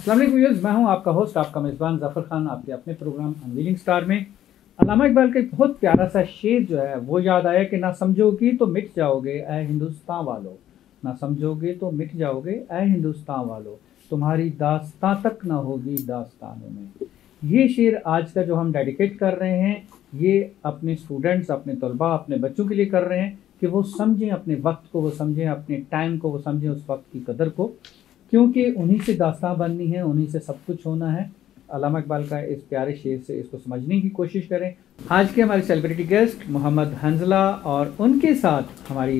अस्सलाम वालेकुम व्यूअर्स, मैं हूं आपका होस्ट, आपका मेज़बान ज़फ़र खान, आपके अपने प्रोग्राम अनवीलिंग स्टार में। अल्लामा इकबाल का एक बहुत प्यारा सा शेर जो है वो याद आया कि ना समझोगे तो मिट जाओगे ऐ हिंदुस्तान वालों, ना समझोगे तो मिट जाओगे ऐ हिंदुस्तान वालों, तुम्हारी दास्तां तक ना होगी दास्तानों में। ये शेर आज का जो हम डेडिकेट कर रहे हैं, ये अपने स्टूडेंट्स, अपने तलबा, अपने बच्चों के लिए कर रहे हैं कि वो समझें अपने वक्त को, वो समझें अपने टाइम को, वो समझें उस वक्त की कदर को, क्योंकि उन्हीं से दास्तां बननी है, उन्हीं से सब कुछ होना है। अल्लामा इकबाल का इस प्यारे शेर से इसको समझने की कोशिश करें। आज के हमारे सेलिब्रिटी गेस्ट मोहम्मद हंजला और उनके साथ हमारी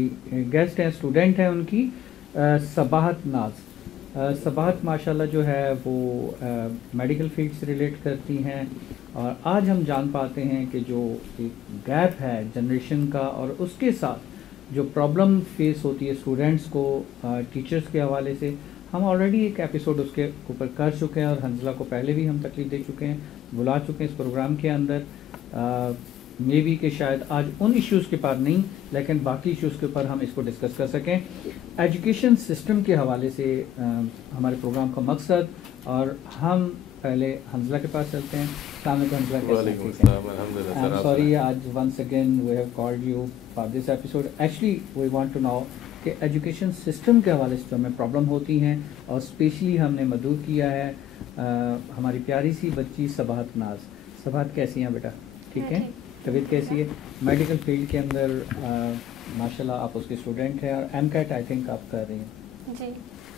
गेस्ट हैं, स्टूडेंट हैं उनकी सबाहत नाज। सबाहत माशाल्लाह जो है वो मेडिकल फील्ड से रिलेट करती हैं और आज हम जान पाते हैं कि जो एक गैप है जनरेशन का और उसके साथ जो प्रॉब्लम फेस होती है स्टूडेंट्स को टीचर्स के हवाले से, हम ऑलरेडी एक एपिसोड उसके ऊपर कर चुके हैं और हंजला को पहले भी हम तकलीफ दे चुके हैं, बुला चुके हैं इस प्रोग्राम के अंदर। मे बी कि शायद आज उन इश्यूज़ के पार नहीं, लेकिन बाकी इश्यूज़ के ऊपर हम इसको डिस्कस कर सकें एजुकेशन सिस्टम के हवाले से हमारे प्रोग्राम का मकसद। और हम पहले हंजला के पास चलते हैं। सॉरी आज once again we have called you for this episode. Actually we want to know कि एजुकेशन सिस्टम के हवाले से जो हमें प्रॉब्लम होती हैं और स्पेशली हमने मदऊ किया है हमारी प्यारी सी बच्ची सबाहत नाज। सबाहत कैसी हैं बेटा? ठीक है, तबीयत कैसी है? मेडिकल फील्ड के अंदर माशाल्लाह आप उसके स्टूडेंट हैं और एमकैट आई थिंक आप कर रही हैं जी,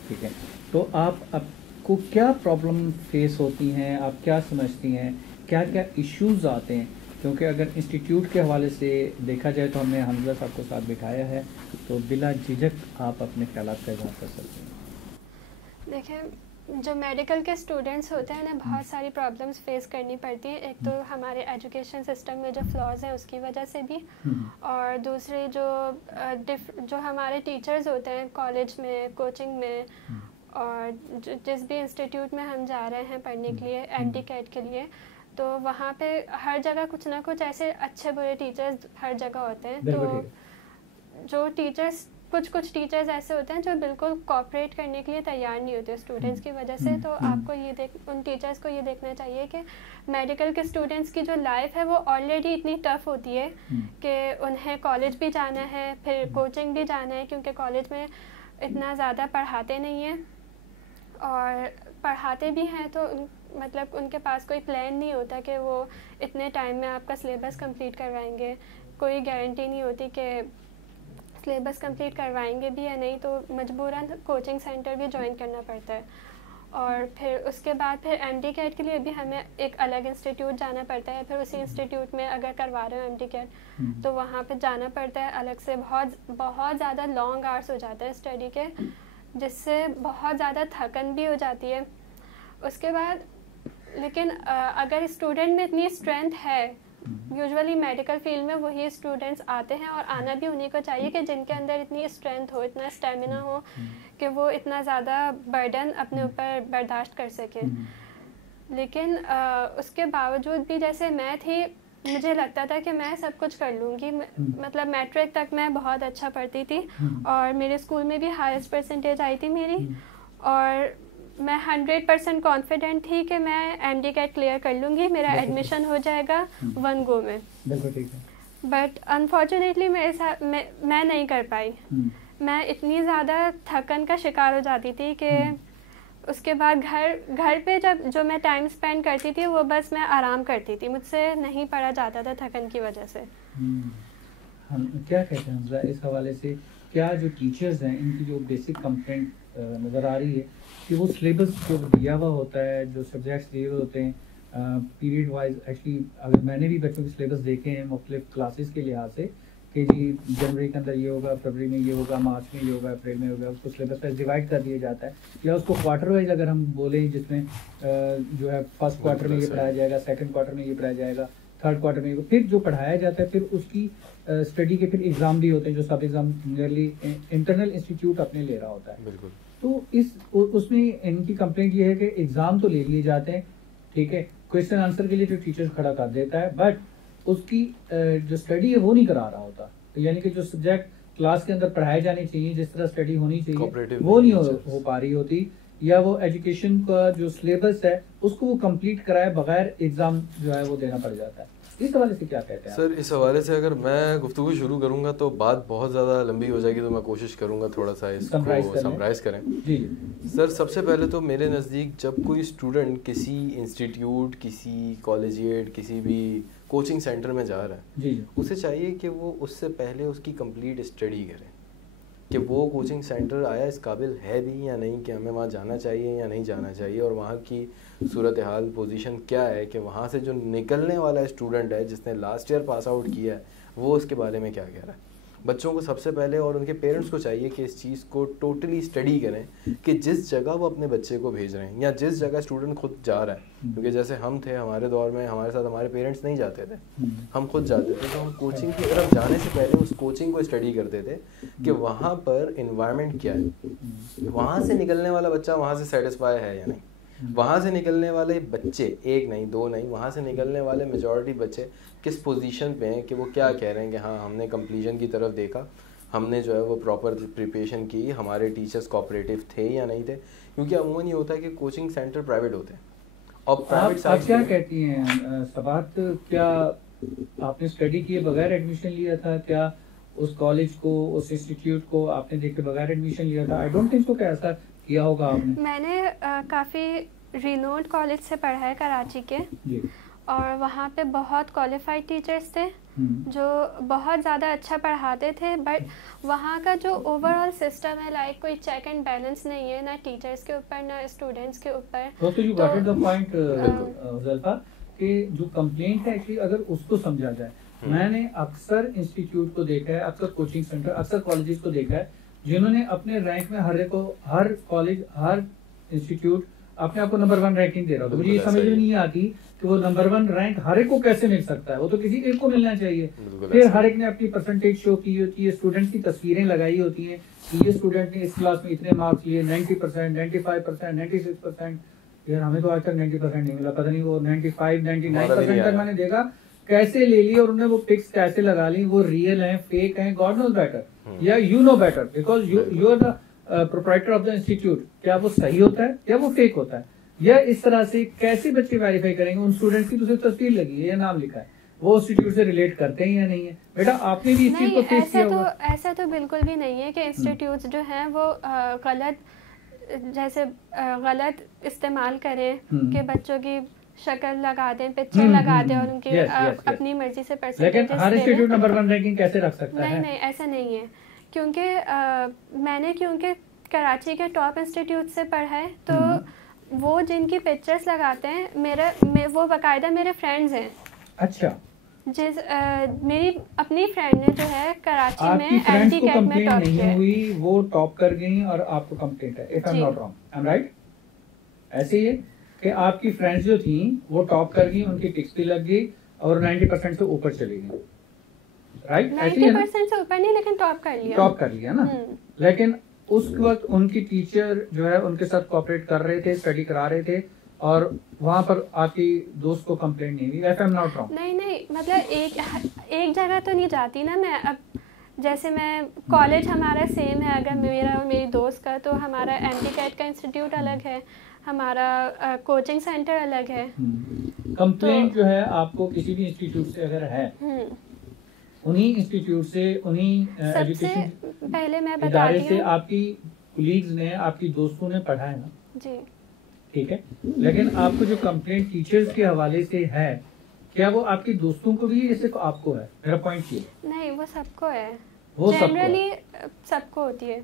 ठीक है। तो आपको क्या प्रॉब्लम फेस होती हैं, आप क्या समझती हैं, क्या क्या इश्यूज़ आते हैं? क्योंकि अगर इंस्टीट्यूट के हवाले से देखा जाए तो हमने हंजला साहब को साथ बिठाया है, तो बिला झिझक आप अपने ख्यालात का इज़हार कर सकते हैं। देखिए, जो मेडिकल के स्टूडेंट्स होते हैं ना, बहुत सारी प्रॉब्लम्स फेस करनी पड़ती हैं। एक तो हमारे एजुकेशन सिस्टम में जो फ्लॉज हैं उसकी वजह से भी, और दूसरे जो हमारे टीचर्स होते हैं कॉलेज में, कोचिंग में, और जिस भी इंस्टीट्यूट में हम जा रहे हैं पढ़ने के लिए, एमडी-कैट के लिए, तो वहाँ पे हर जगह कुछ ना कुछ ऐसे अच्छे बुरे टीचर्स हर जगह होते हैं। तो जो टीचर्स कुछ टीचर्स ऐसे होते हैं जो बिल्कुल कोऑपरेट करने के लिए तैयार नहीं होते स्टूडेंट्स की वजह से। तो आपको उन टीचर्स को ये देखना चाहिए कि मेडिकल के स्टूडेंट्स की जो लाइफ है वो ऑलरेडी इतनी टफ़ होती है कि उन्हें कॉलेज भी जाना है, फिर कोचिंग भी जाना है, क्योंकि कॉलेज में इतना ज़्यादा पढ़ाते नहीं हैं, और पढ़ाते भी हैं तो मतलब उनके पास कोई प्लान नहीं होता कि वो इतने टाइम में आपका सिलेबस कंप्लीट करवाएंगे। कोई गारंटी नहीं होती कि सिलेबस कंप्लीट करवाएंगे भी या नहीं, तो मजबूरन कोचिंग सेंटर भी ज्वाइन करना पड़ता है। और फिर उसके बाद फिर एमडी-कैट के लिए भी हमें एक अलग इंस्टीट्यूट जाना पड़ता है। फिर उसी इंस्टीट्यूट में अगर करवा रहे हो एमडी-कैट तो वहाँ पे जाना पड़ता है अलग से। बहुत ज़्यादा लॉन्ग आवर्स हो जाते हैं स्टडी के, जिससे बहुत ज़्यादा थकन भी हो जाती है उसके बाद। लेकिन अगर स्टूडेंट में इतनी स्ट्रेंथ है, यूजुअली मेडिकल फील्ड में वही स्टूडेंट्स आते हैं, और आना भी उन्हीं को चाहिए कि जिनके अंदर इतनी स्ट्रेंथ हो, इतना स्टेमिना हो कि वो इतना ज़्यादा बर्डन अपने ऊपर बर्दाश्त कर सकें। लेकिन उसके बावजूद भी जैसे मैं थी, मुझे लगता था कि मैं सब कुछ कर लूँगी। मतलब मैट्रिक तक मैं बहुत अच्छा पढ़ती थी और मेरे स्कूल में भी हाईएस्ट परसेंटेज आई थी मेरी, और मैं 100% कॉन्फिडेंट थी कि मैं एमडी-कैट क्लियर कर लूँगी, मेरा एडमिशन हो जाएगा 1 गो में। बट अनफॉर्चुनेटली मेरे साथ मैं नहीं कर पाई। मैं इतनी ज़्यादा थकन का शिकार हो जाती थी कि उसके बाद घर पे जो मैं टाइम स्पेंड करती थी वो बस मैं आराम करती थी, मुझसे नहीं पढ़ा जाता था थकन की वजह से। हम क्या कहते हैं इस हवाले से? क्या जो टीचर्स हैं इनकी जो बेसिक कंप्लेंट नज़र आ रही है कि वो सिलेबस जो दिया हुआ होता है, जो सब्जेक्ट्स दिए हुए होते हैं पीरियड वाइज, एक्चुअली अगर मैंने भी बच्चों के सिलेबस देखे हैं मुख्तलिफ क्लासेस के लिहाज से कि जी जनवरी के अंदर ये होगा, फरवरी में ये होगा, मार्च में ये होगा, अप्रैल में होगा, उसको सिलेबस वाइज डिवाइड कर दिया जाता है, या उसको क्वार्टर वाइज अगर हम बोलें जिसमें जो है फर्स्ट क्वार्टर में ये पढ़ाया जाएगा, सेकेंड क्वार्टर में ये पढ़ाया जाएगा, थर्ड क्वार्टर में फिर जो पढ़ाया जाता है, फिर उसकी स्टडी के फिर एग्ज़ाम भी होते हैं जो सब एग्ज़ाम नियरली इंटरनल इंस्टीट्यूट अपने ले रहा होता है। बिल्कुल। तो उसमें इनकी कंप्लेंट ये है कि एग्ज़ाम तो ले लिए जाते हैं, ठीक है, क्वेश्चन आंसर के लिए जो टीचर खड़ा कर देता है, बट उसकी जो स्टडी है वो नहीं करा रहा होता। तो यानी कि जो सब्जेक्ट क्लास के अंदर पढ़ाए जाने चाहिए, जिस तरह स्टडी होनी चाहिए, वो नहीं हो पा रही होती। या वो एजुकेशन का जो सिलेबस है उसको वो कंप्लीट कराए बगैर एग्ज़ाम जो है वो देना पड़ जाता है। इस हवाले से क्या कहते हैं सर? इस हवाले से अगर मैं गुफ्तगू शुरू करूंगा तो बात बहुत ज़्यादा लंबी हो जाएगी, तो मैं कोशिश करूंगा थोड़ा सा इसको समराइज करें। जी सर, सबसे पहले तो मेरे नज़दीक जब कोई स्टूडेंट किसी इंस्टीट्यूट, किसी कॉलेजिएट, किसी भी कोचिंग सेंटर में जा रहा है जी उसे चाहिए कि वो उससे पहले उसकी कंप्लीट स्टडी करे कि वो कोचिंग सेंटर आया इस काबिल है भी या नहीं, कि हमें वहाँ जाना चाहिए या नहीं जाना चाहिए, और वहाँ की सूरत हाल पोजीशन क्या है, कि वहाँ से जो निकलने वाला स्टूडेंट है जिसने लास्ट ईयर पास आउट किया है वो उसके बारे में क्या कह रहा है। बच्चों को सबसे पहले और उनके पेरेंट्स को चाहिए कि इस चीज़ को टोटली स्टडी करें कि जिस जगह वो अपने बच्चे को भेज रहे हैं या जिस जगह स्टूडेंट खुद जा रहा है, क्योंकि जैसे हम थे हमारे दौर में हमारे साथ हमारे पेरेंट्स नहीं जाते थे, हम खुद जाते थे, तो हम कोचिंग की तरफ जाने से पहले उस कोचिंग को स्टडी करते थे कि वहाँ पर इन्वायरमेंट क्या है, वहाँ से निकलने वाला बच्चा वहाँ से सेटिस्फाई है या नहीं, वहाँ से निकलने वाले बच्चे, एक नहीं दो नहीं, वहाँ से निकलने वाले मेजॉरिटी बच्चे किस पोजीशन पे हैं कि वो क्या कह रहे हैं कि हाँ हमने कंप्लीशन की तरफ देखा, हमने जो है वो प्रॉपर प्रिपरेशन की, हमारे टीचर्स कोऑपरेटिव थे या नहीं थे। क्योंकि अमूमन ये होता है कि कोचिंग सेंटर प्राइवेट होते हैं और प्राइवेट आप क्या कहती हैं सबात, क्या आपने स्टडी किए बगैर एडमिशन लिया था? क्या उस कॉलेज को, उस इंस्टीट्यूट को आपने देख के बगैर एडमिशन लिया था? I don't think so. क्या ऐसा किया होगा आपने? मैंने काफ़ी रिनोड कॉलेज से पढ़ा है कराची के जी। और वहाँ पे बहुत क्वालिफाइड टीचर्स थे जो बहुत ज़्यादा अच्छा पढ़ाते थे, बट वहाँ का जो ओवरऑल सिस्टम है लाइक कोई चेक एंड बैलेंस नहीं है, ना टीचर्स के ऊपर ना स्टूडेंट्स के ऊपर। तो यू गॉट द पॉइंट ज़ल्फा, कि जो कंप्लेंट है एक्चुअली अगर उसको समझा जाए, मैंने अक्सर इंस्टीट्यूट को देखा है, अक्सर कोचिंग सेंटर, अक्सर कॉलेजेस को देखा है जिन्होंने अपने रैंक में हर कॉलेज, हर इंस्टीट्यूट अपने आप को नंबर 1 रैंकिंग दे रहा होता है। मुझे ये समझ में नहीं आती कि वो नंबर 1 रैंक हर एक को कैसे मिल सकता है, वो तो किसी एक को मिलना चाहिए। फिर हर एक ने अपनी परसेंटेज शो की होती है, स्टूडेंट्स की तस्वीरें लगाई होती हैं कि ये स्टूडेंट ने इस क्लास में इतने मार्क्स लिए, 90%, 95%, 96%। यार हमें तो आज तक 90% नहीं मिला, पता नहीं वो 95, 99% तक मैंने देखा कैसे ले ली, और उन्हें वो पिक्स कैसे लगा ली, वो रियल हैं, फेक हैं, गॉड नोज बेटर, या you know better because you are the proprietor of the institute. क्या वो सही होता है या वो फेक होता है, या इस तरह से कैसे बच्चे वेरीफाई करेंगे? उन स्टूडेंट्स की तो सिर्फ तस्वीर लगी है या नाम लिखा है, वो इंस्टीट्यूट से रिलेट करते हैं या नहीं है? बेटा आपने भी इस चीज को फेस किया होगा। ऐसा तो बिल्कुल भी नहीं है कि इंस्टीट्यूट्स जो हैं वो गलत इस्तेमाल करें कि बच्चों की शक्ल लगा दें, पिक्चर लगा दें और उनकी अपनी मर्जी से परसेंटेज। लेकिन हर इंस्टीट्यूट नंबर 1 रैंकिंग कैसे रख सकता है? नहीं, ऐसा नहीं है, क्योंकि कराची के टॉप इंस्टीट्यूट से पढ़ा है, तो वो जिनकी पिक्चर्स लगाते हैं वो बाकायदा मेरे फ्रेंड्स हैं। अच्छा। मेरी अपनी फ्रेंड ने जो है कराची में एमडी कैट में टॉप किया, हुई वो टॉप कर गई और आपको कंप्लेंट है, if I am not wrong, I am right? ऐसे ही है कि आपकी फ्रेंड्स जो थी वो टॉप कर गई, उनकी टिक्स भी लग गई और 90% से ऊपर चली गई, राइट? 90% से ऊपर नहीं, लेकिन टॉप कर लिया ना। लेकिन उस वक्त उनकी टीचर जो है उनके साथ कोऑपरेट कर रहे थे, स्टडी करा रहे थे, और वहाँ पर आपकी दोस्त को कंप्लेंट नहीं हुई, if I am not wrong? नहीं, मतलब एक जगह तो नहीं जाती ना मैं। अब जैसे मैं कॉलेज हमारा सेम है, अगर मेरा और मेरी दोस्त का, तो हमारा एमडी कैट का इंस्टीट्यूट अलग है, हमारा कोचिंग सेंटर अलग है। कंप्लेंट जो है आपको किसी भी इंस्टीट्यूट से अगर है, उन्हीं इंस्टीट्यूट से, उन्हीं एजुकेशन पहले मैं इदारे से आपकी कुलीग्स ने, आपकी दोस्तों ने पढ़ा है ना जी, ठीक है। लेकिन आपको जो कंप्लेंट टीचर्स के हवाले से है, क्या वो आपकी दोस्तों को भी है या सिर्फ आपको है? मेरा पॉइंट ये नहीं, वो सबको है, वो जनरली सबको होती है।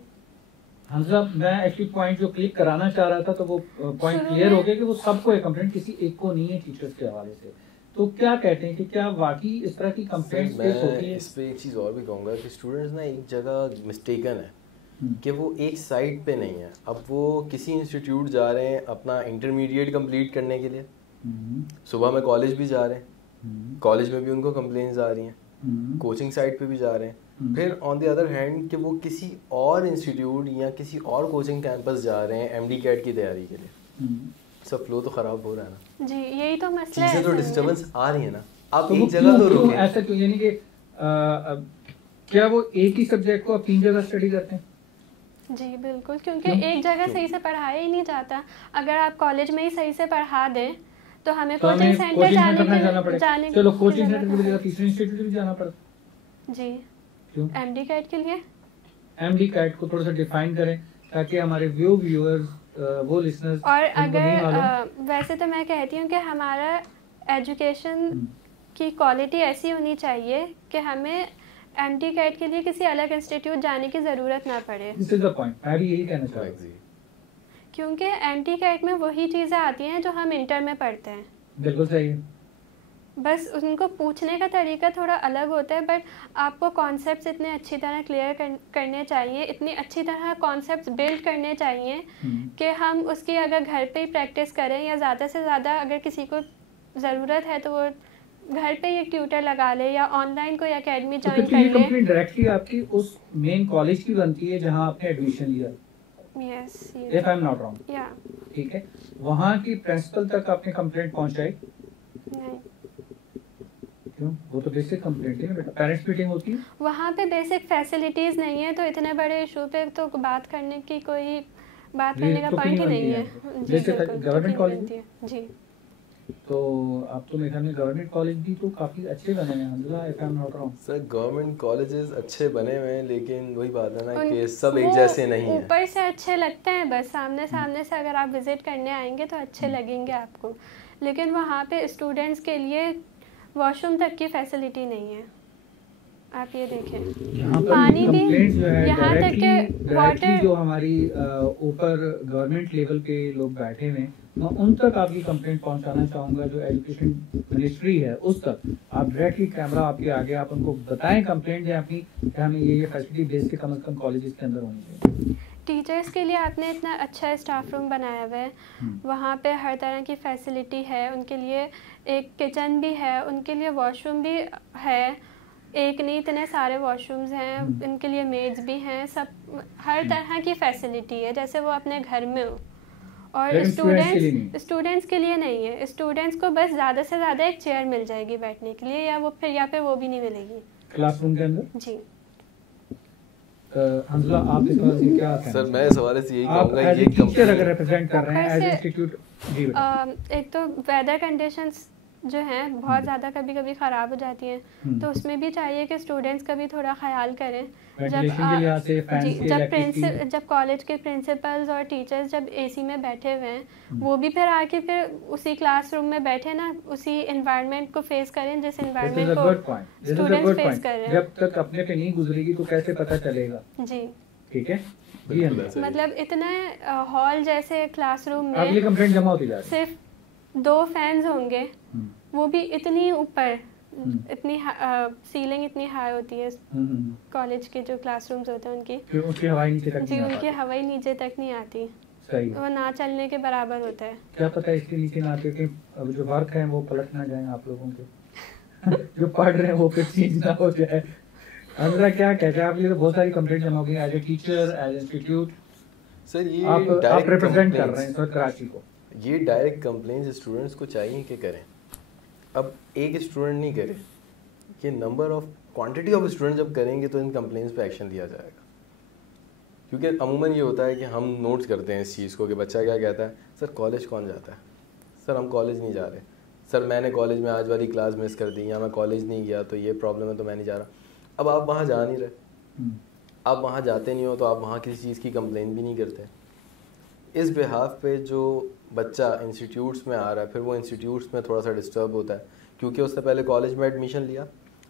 हमजा, मैं एक्चुअली पॉइंट जो क्लिक कराना चाह रहा था, तो वो पॉइंट क्लियर हो गया कि वो सबको है कंप्लेंट, किसी एक को नहीं है टीचर्स के हवाले से। तो क्या कहते हैं कि क्या वाकई इस तरह की कंप्लेंट्स फेस होती है? इस पे एक चीज़ और भी कहूँगा कि स्टूडेंट्स ना एक जगह मिस्टेकन है कि वो एक साइड पे नहीं है। अब वो किसी इंस्टीट्यूट जा रहे हैं अपना इंटरमीडिएट कंप्लीट करने के लिए, सुबह में कॉलेज भी जा रहे हैं, कॉलेज में भी उनको कंप्लेंट्स आ रही हैं, कोचिंग साइड पे भी जा रहे हैं, फिर ऑन द अदर हैंड कि वो किसी और इंस्टीट्यूट या किसी और कोचिंग कैंपस जा रहे हैं एमडी कैट की तैयारी के लिए। सब फ्लो तो खराब हो रहा है ना जी, यही तो मसला है, चीजें तो डिस्टर्बेंस आ रही है ना। आप तो एक जगह तो रुके, ऐसा क्यों? यानी कि क्या वो एक ही सब्जेक्ट को आप 3 जगह स्टडी करते हैं? जी बिल्कुल, क्योंकि एक जगह सही से पढ़ाया ही नहीं जाता। अगर आप कॉलेज में ही सही से पढ़ा दें तो हमें कोचिंग सेंटर जाने चलो कोचिंग सेंटर के लिए तीसरे इंस्टीट्यूट भी जाना पड़ता। जी क्यों? एमडी कैट के लिए। एमडी कैट को थोड़ा सा डिफाइन करें ताकि हमारे व्यूअर्स वो लिसनर्स। और अगर वैसे तो मैं कहती हूँ कि हमारा एजुकेशन की क्वालिटी ऐसी होनी चाहिए कि हमें एमडी कैट के लिए किसी अलग इंस्टीट्यूट जाने की ज़रूरत ना पड़े। दिस इज द पॉइंट, मैं भी यही कहना चाह रहा हूँ, क्योंकि एमडी कैट में वही चीज़ें आती हैं जो हम इंटर में पढ़ते हैं। बिल्कुल सही है, बस उनको पूछने का तरीका थोड़ा अलग होता है, बट आपको कॉन्सेप्ट्स इतने अच्छी तरह क्लियर करने चाहिए, इतनी अच्छी तरह कॉन्सेप्ट्स बिल्ड करने चाहिए कि हम उसकी अगर घर पे ही प्रैक्टिस करें, या ज़्यादा से ज़्यादा अगर किसी को ज़रूरत है तो वो घर पे ही एक ट्यूटर लगा ले या ऑनलाइन कोई एकेडमी ज्वाइन कर ले। कंप्लीट डायरेक्टली आपकी उस मेन कॉलेज की बनती है जहां आपने एडमिशन लिया। Yes, if I am not wrong. या ठीक है, वहां की प्रिंसिपल तक आपने कंप्लेंट पहुंचाई? नहीं। क्यों? वो तो बेसिक कंप्लेंट है बेटा, पेरेंट्स मीटिंग होती है वहाँ पे, बेसिक फैसिलिटीज़ नहीं है, तो इतने बड़े इशू पे तो बात करने की कोई बात करने का पॉइंट ही नहीं है। जैसे गवर्नमेंट कॉलेज जी, तो आप तो मेरे ख्याल में गवर्नमेंट कॉलेज भी तो काफी अच्छे बने हैं अलहमदुलिल्लाह, if I am not wrong. Sir government colleges अच्छे बने हुए हैं, लेकिन वही बात है ना कि सब एक जैसे नहीं है। ऊपर से अच्छे लगते हैं, बस सामने से अगर आप विजिट करने आएंगे तो अच्छे लगेंगे आपको, लेकिन वहाँ पे स्टूडेंट्स के लिए वॉशरूम तक की फैसिलिटी नहीं है। आप ये देखें, पानी भी, यहाँ तक के वाटर जो हमारी ऊपर गवर्नमेंट लेवल के लोग बैठे हुए हैं, मैं उन तक आपकी कंप्लेंट पहुंचाना चाहूँगा, जो एजुकेशन मिनिस्ट्री है उस तक आप डायरेक्टली कैमरा आपके आगे आप उनको बताएं कंप्लेंट है अपनी कि हमें ये फैसिलिटी बेस के कम से कम कॉलेजेस के अंदर होनी चाहिए। टीचर्स के लिए आपने इतना अच्छा स्टाफ रूम बनाया हुआ है, वहाँ पे हर तरह की फैसिलिटी है, उनके लिए एक किचन भी है, उनके लिए वॉशरूम भी है, एक नहीं इतने सारे वॉशरूम्स हैं, इनके लिए मेड्स भी हैं, सब हर तरह की फैसिलिटी है जैसे वो अपने घर में हो। और स्टूडेंट्स के लिए नहीं है, स्टूडेंट्स को बस ज़्यादा से ज़्यादा एक चेयर मिल जाएगी बैठने के लिए, या फिर वो भी नहीं मिलेगी क्लासरूम के अंदर। जी हमला आप इस बारे में क्या कहना? सर मैं इस हवाले से यही कहूँगा, ये टीचर अगर रिप्रेजेंट कर रहे हैं एज इंस्टीट्यूट, एक तो वेदर कंडीशंस जो हैं बहुत ज़्यादा कभी कभी ख़राब हो जाती हैं, तो उसमें भी चाहिए कि स्टूडेंट्स का भी थोड़ा ख्याल करें। जब कॉलेज के प्रिंसिपल्स और टीचर्स जब एसी में बैठे हुए हैं, वो भी फिर आके फिर उसी क्लासरूम में बैठे ना, उसी एनवायरनमेंट को फेस करें जिस एनवायरनमेंट को स्टूडेंट्स फेस कर रहे हैं। जब तक अपने पे नहीं गुजरेगी तो कैसे पता चलेगा? जी ठीक है, मतलब इतने हॉल जैसे क्लासरूम में अगली कंप्लेंट जमा होती जा रही है, सिर्फ 2 फैंस होंगे, वो भी इतनी ऊपर, इतनी सीलिंग इतनी हाई होती है कॉलेज के जो क्लासरूम्स होते हैं उनकी, उसकी हवाई नीचे तक जी उनकी हवाई नीचे तक नहीं आती। सही, वो ना चलने के बराबर होता है। क्या पता इसके नीचे ना आते कि अब जो वर्क है वो पलट ना जाए आप लोगों के जो पढ़ रहे हैं वो फिर चीज ना हो जाए। अंदर क्या कहते हैं आप? ये तो बहुत सारी कंप्लेंट जमा हो गई as a teacher, as institute. Sir ये आप रिप्रेजेंट कर रहे हैं सर कराची को, ये डायरेक्ट कंप्लेंट्स स्टूडेंट्स को चाहिए कि करें। अब एक स्टूडेंट नहीं करे, ये number of quantity of student जब करेंगे तो इन कंप्लेंट्स पे एक्शन लिया जाएगा। क्योंकि अमूमन ये होता है कि हम नोट्स करते हैं इस चीज़ को कि बच्चा क्या कहता है, सर कॉलेज कौन जाता है, सर हम कॉलेज नहीं जा रहे, सर मैंने कॉलेज में आज वाली क्लास मिस कर दी, या मैं कॉलेज नहीं गया तो ये प्रॉब्लम है तो मैं नहीं जा रहा। अब आप वहाँ जा नहीं रहे, आप वहाँ जाते नहीं हो तो आप वहाँ किसी चीज़ की कंप्लेंट भी नहीं करते। इस बिहाफ पे जो बच्चा इंस्टीट्यूट्स में आ रहा है, फिर वो इंस्टीट्यूट्स में थोड़ा सा डिस्टर्ब होता है, क्योंकि उसने पहले कॉलेज में एडमिशन लिया,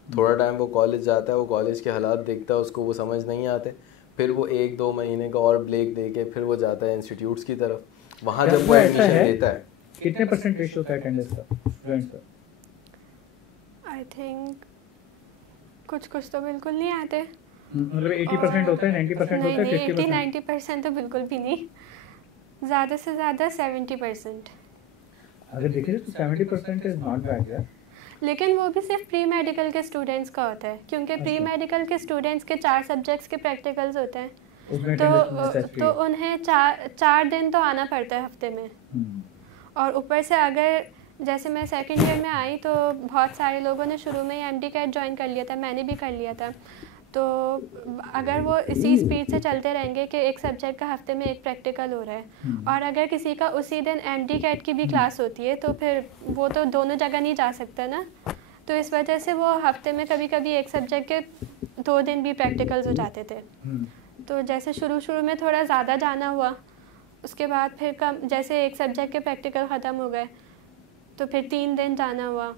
थोड़ा टाइम वो कॉलेज जाता है, वो कॉलेज के हालात देखता है, उसको वो समझ नहीं आते, फिर वो 1-2 महीने का और ब्रेक दे के फिर वो जाता है इंस्टीट्यूट्स की तरफ। वहाँ जब वो एडमिशन लेता है, कितने % रेशियो का अटेंडेंस का स्टूडेंट्स का? आई थिंक कुछ तो बिल्कुल नहीं आते, मतलब 80% होता है, 90% होता है, 50%? 80-90% तो बिल्कुल भी नहीं, ज़्यादा से ज़्यादा 70%। अगर देखिए तो 70% इज नॉट बैड यार। लेकिन वो भी सिर्फ प्री मेडिकल के स्टूडेंट्स का होता है, क्योंकि प्री मेडिकल के स्टूडेंट्स के 4 सब्जेक्ट्स के प्रैक्टिकल्स होते हैं, तो उन्हें 4 दिन तो आना पड़ता है हफ्ते में। और ऊपर से अगर जैसे मैं सेकंड ईयर में आई तो बहुत सारे लोगों ने शुरू में ही एमडी कैट ज्वाइन कर लिया था, मैंने भी कर लिया था, तो अगर वो इसी स्पीड से चलते रहेंगे कि एक सब्जेक्ट का हफ्ते में एक प्रैक्टिकल हो रहा है और अगर किसी का उसी दिन एमडी कैट की भी क्लास होती है तो फिर वो तो दोनों जगह नहीं जा सकता ना, तो इस वजह से वो हफ्ते में कभी कभी एक सब्जेक्ट के 2 दिन भी प्रैक्टिकल्स हो जाते थे। तो जैसे शुरू में थोड़ा ज़्यादा जाना हुआ, उसके बाद फिर कम, जैसे एक सब्जेक्ट के प्रैक्टिकल ख़त्म हो गए तो फिर 3 दिन जाना हुआ।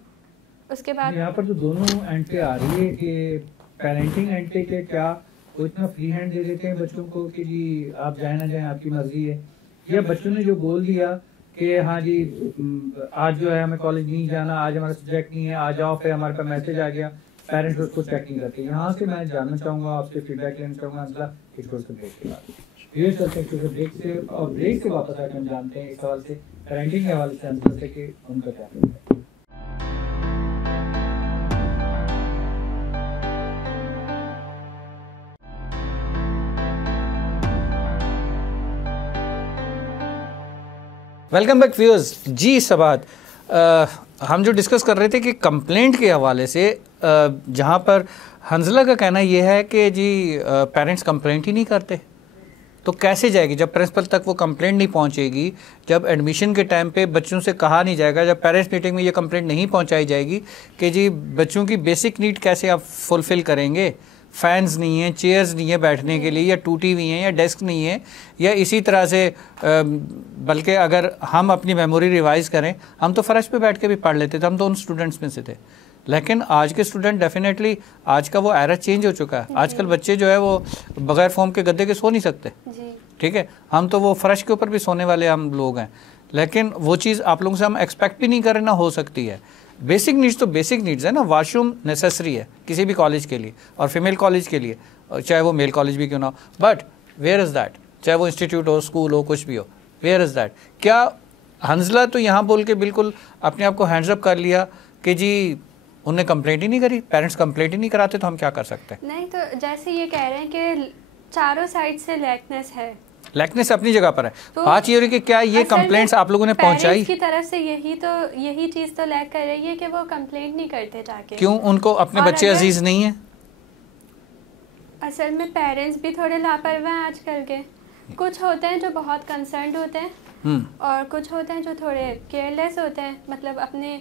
उसके बाद यहाँ पर जो दोनों एंड पे आ रही है कि पेरेंटिंग एंड पे के क्या वो इतना फ्री हैंड दे देते हैं बच्चों को कि जी आप जाए ना जाए आपकी मर्जी है, या बच्चों ने जो बोल दिया कि हाँ जी आज जो है हमें कॉलेज नहीं जाना, आज हमारा सब्जेक्ट नहीं है, आ जाओ, फिर हमारे पास मैसेज आ गया, पेरेंट्स उसको चेक नहीं करते। यहाँ से मैं जानना चाहूँगा, आपसे फीडबैक लेना चाहूँगा मतलब एक छोटे से ब्रेक के बाद ये चलते हैं ब्रेक से, और ब्रेक से वापस आकर हम जानते हैं इस सवाल से पेरेंटिंग के हवाले से आंसर से कि उनका क्या है। Welcome back viewers. जी सबात, हम जो डिस्कस कर रहे थे कि कंप्लेंट के हवाले से, जहाँ पर हंजला का कहना यह है कि जी पेरेंट्स कंप्लेंट ही नहीं करते, तो कैसे जाएगी जब प्रिंसिपल तक वो कंप्लेंट नहीं पहुँचेगी, जब एडमिशन के टाइम पे बच्चों से कहा नहीं जाएगा, जब पेरेंट्स मीटिंग में ये कंप्लेंट नहीं पहुँचाई जाएगी कि जी बच्चों की बेसिक नीड कैसे आप फुलफ़िल करेंगे, फैंस नहीं है, चेयर्स नहीं है बैठने के लिए, या टूटी हुई हैं, या डेस्क नहीं है, या इसी तरह से बल्कि अगर हम अपनी मेमोरी रिवाइज़ करें, हम तो फ़र्श पे बैठ के भी पढ़ लेते थे, हम तो उन स्टूडेंट्स में से थे। लेकिन आज के स्टूडेंट डेफिनेटली, आज का वो एरा चेंज हो चुका है। आजकल बच्चे जो है वो बगैर फॉर्म के गद्दे के सो नहीं सकते, ठीक है। हम तो वो फ़र्श के ऊपर भी सोने वाले हम लोग हैं, लेकिन वो चीज़ आप लोगों से हम एक्सपेक्ट भी नहीं करें ना हो सकती है। बेसिक नीड्स तो बेसिक नीड्स है ना, वॉशरूम नेसेसरी है किसी भी कॉलेज के लिए, और फीमेल कॉलेज के लिए, चाहे वो मेल कॉलेज भी क्यों ना हो, बट वेयर इज़ दैट, चाहे वो इंस्टीट्यूट हो, स्कूल हो, कुछ भी हो, वेयर इज़ दैट। क्या हंजला तो यहाँ बोल के बिल्कुल अपने आप को हैंड्स अप कर लिया कि जी उन्हें कंप्लेंट ही नहीं करी, पेरेंट्स कंप्लेंट ही नहीं कराते, तो हम क्या कर सकते हैं? नहीं, तो जैसे ये कह रहे हैं कि चारों साइड से लैकनेस है, लैकनेस अपनी जगह पर है, तो बात ये हो रही कि क्या ये कंप्लेंट्स आप लोगों ने पहुंचाई की तरफ से? यही चीज तो लैक कर रही है कि वो कंप्लेंट नहीं करते जाके। क्यों? उनको अपने बच्चे अजीज नहीं है? असल में पेरेंट्स भी थोड़े लापरवाह हैं आजकल के। कुछ होते हैं जो बहुत कंसर्न्ड होते हैं और कुछ होते हैं जो थोड़े केयरलेस होते हैं, मतलब अपने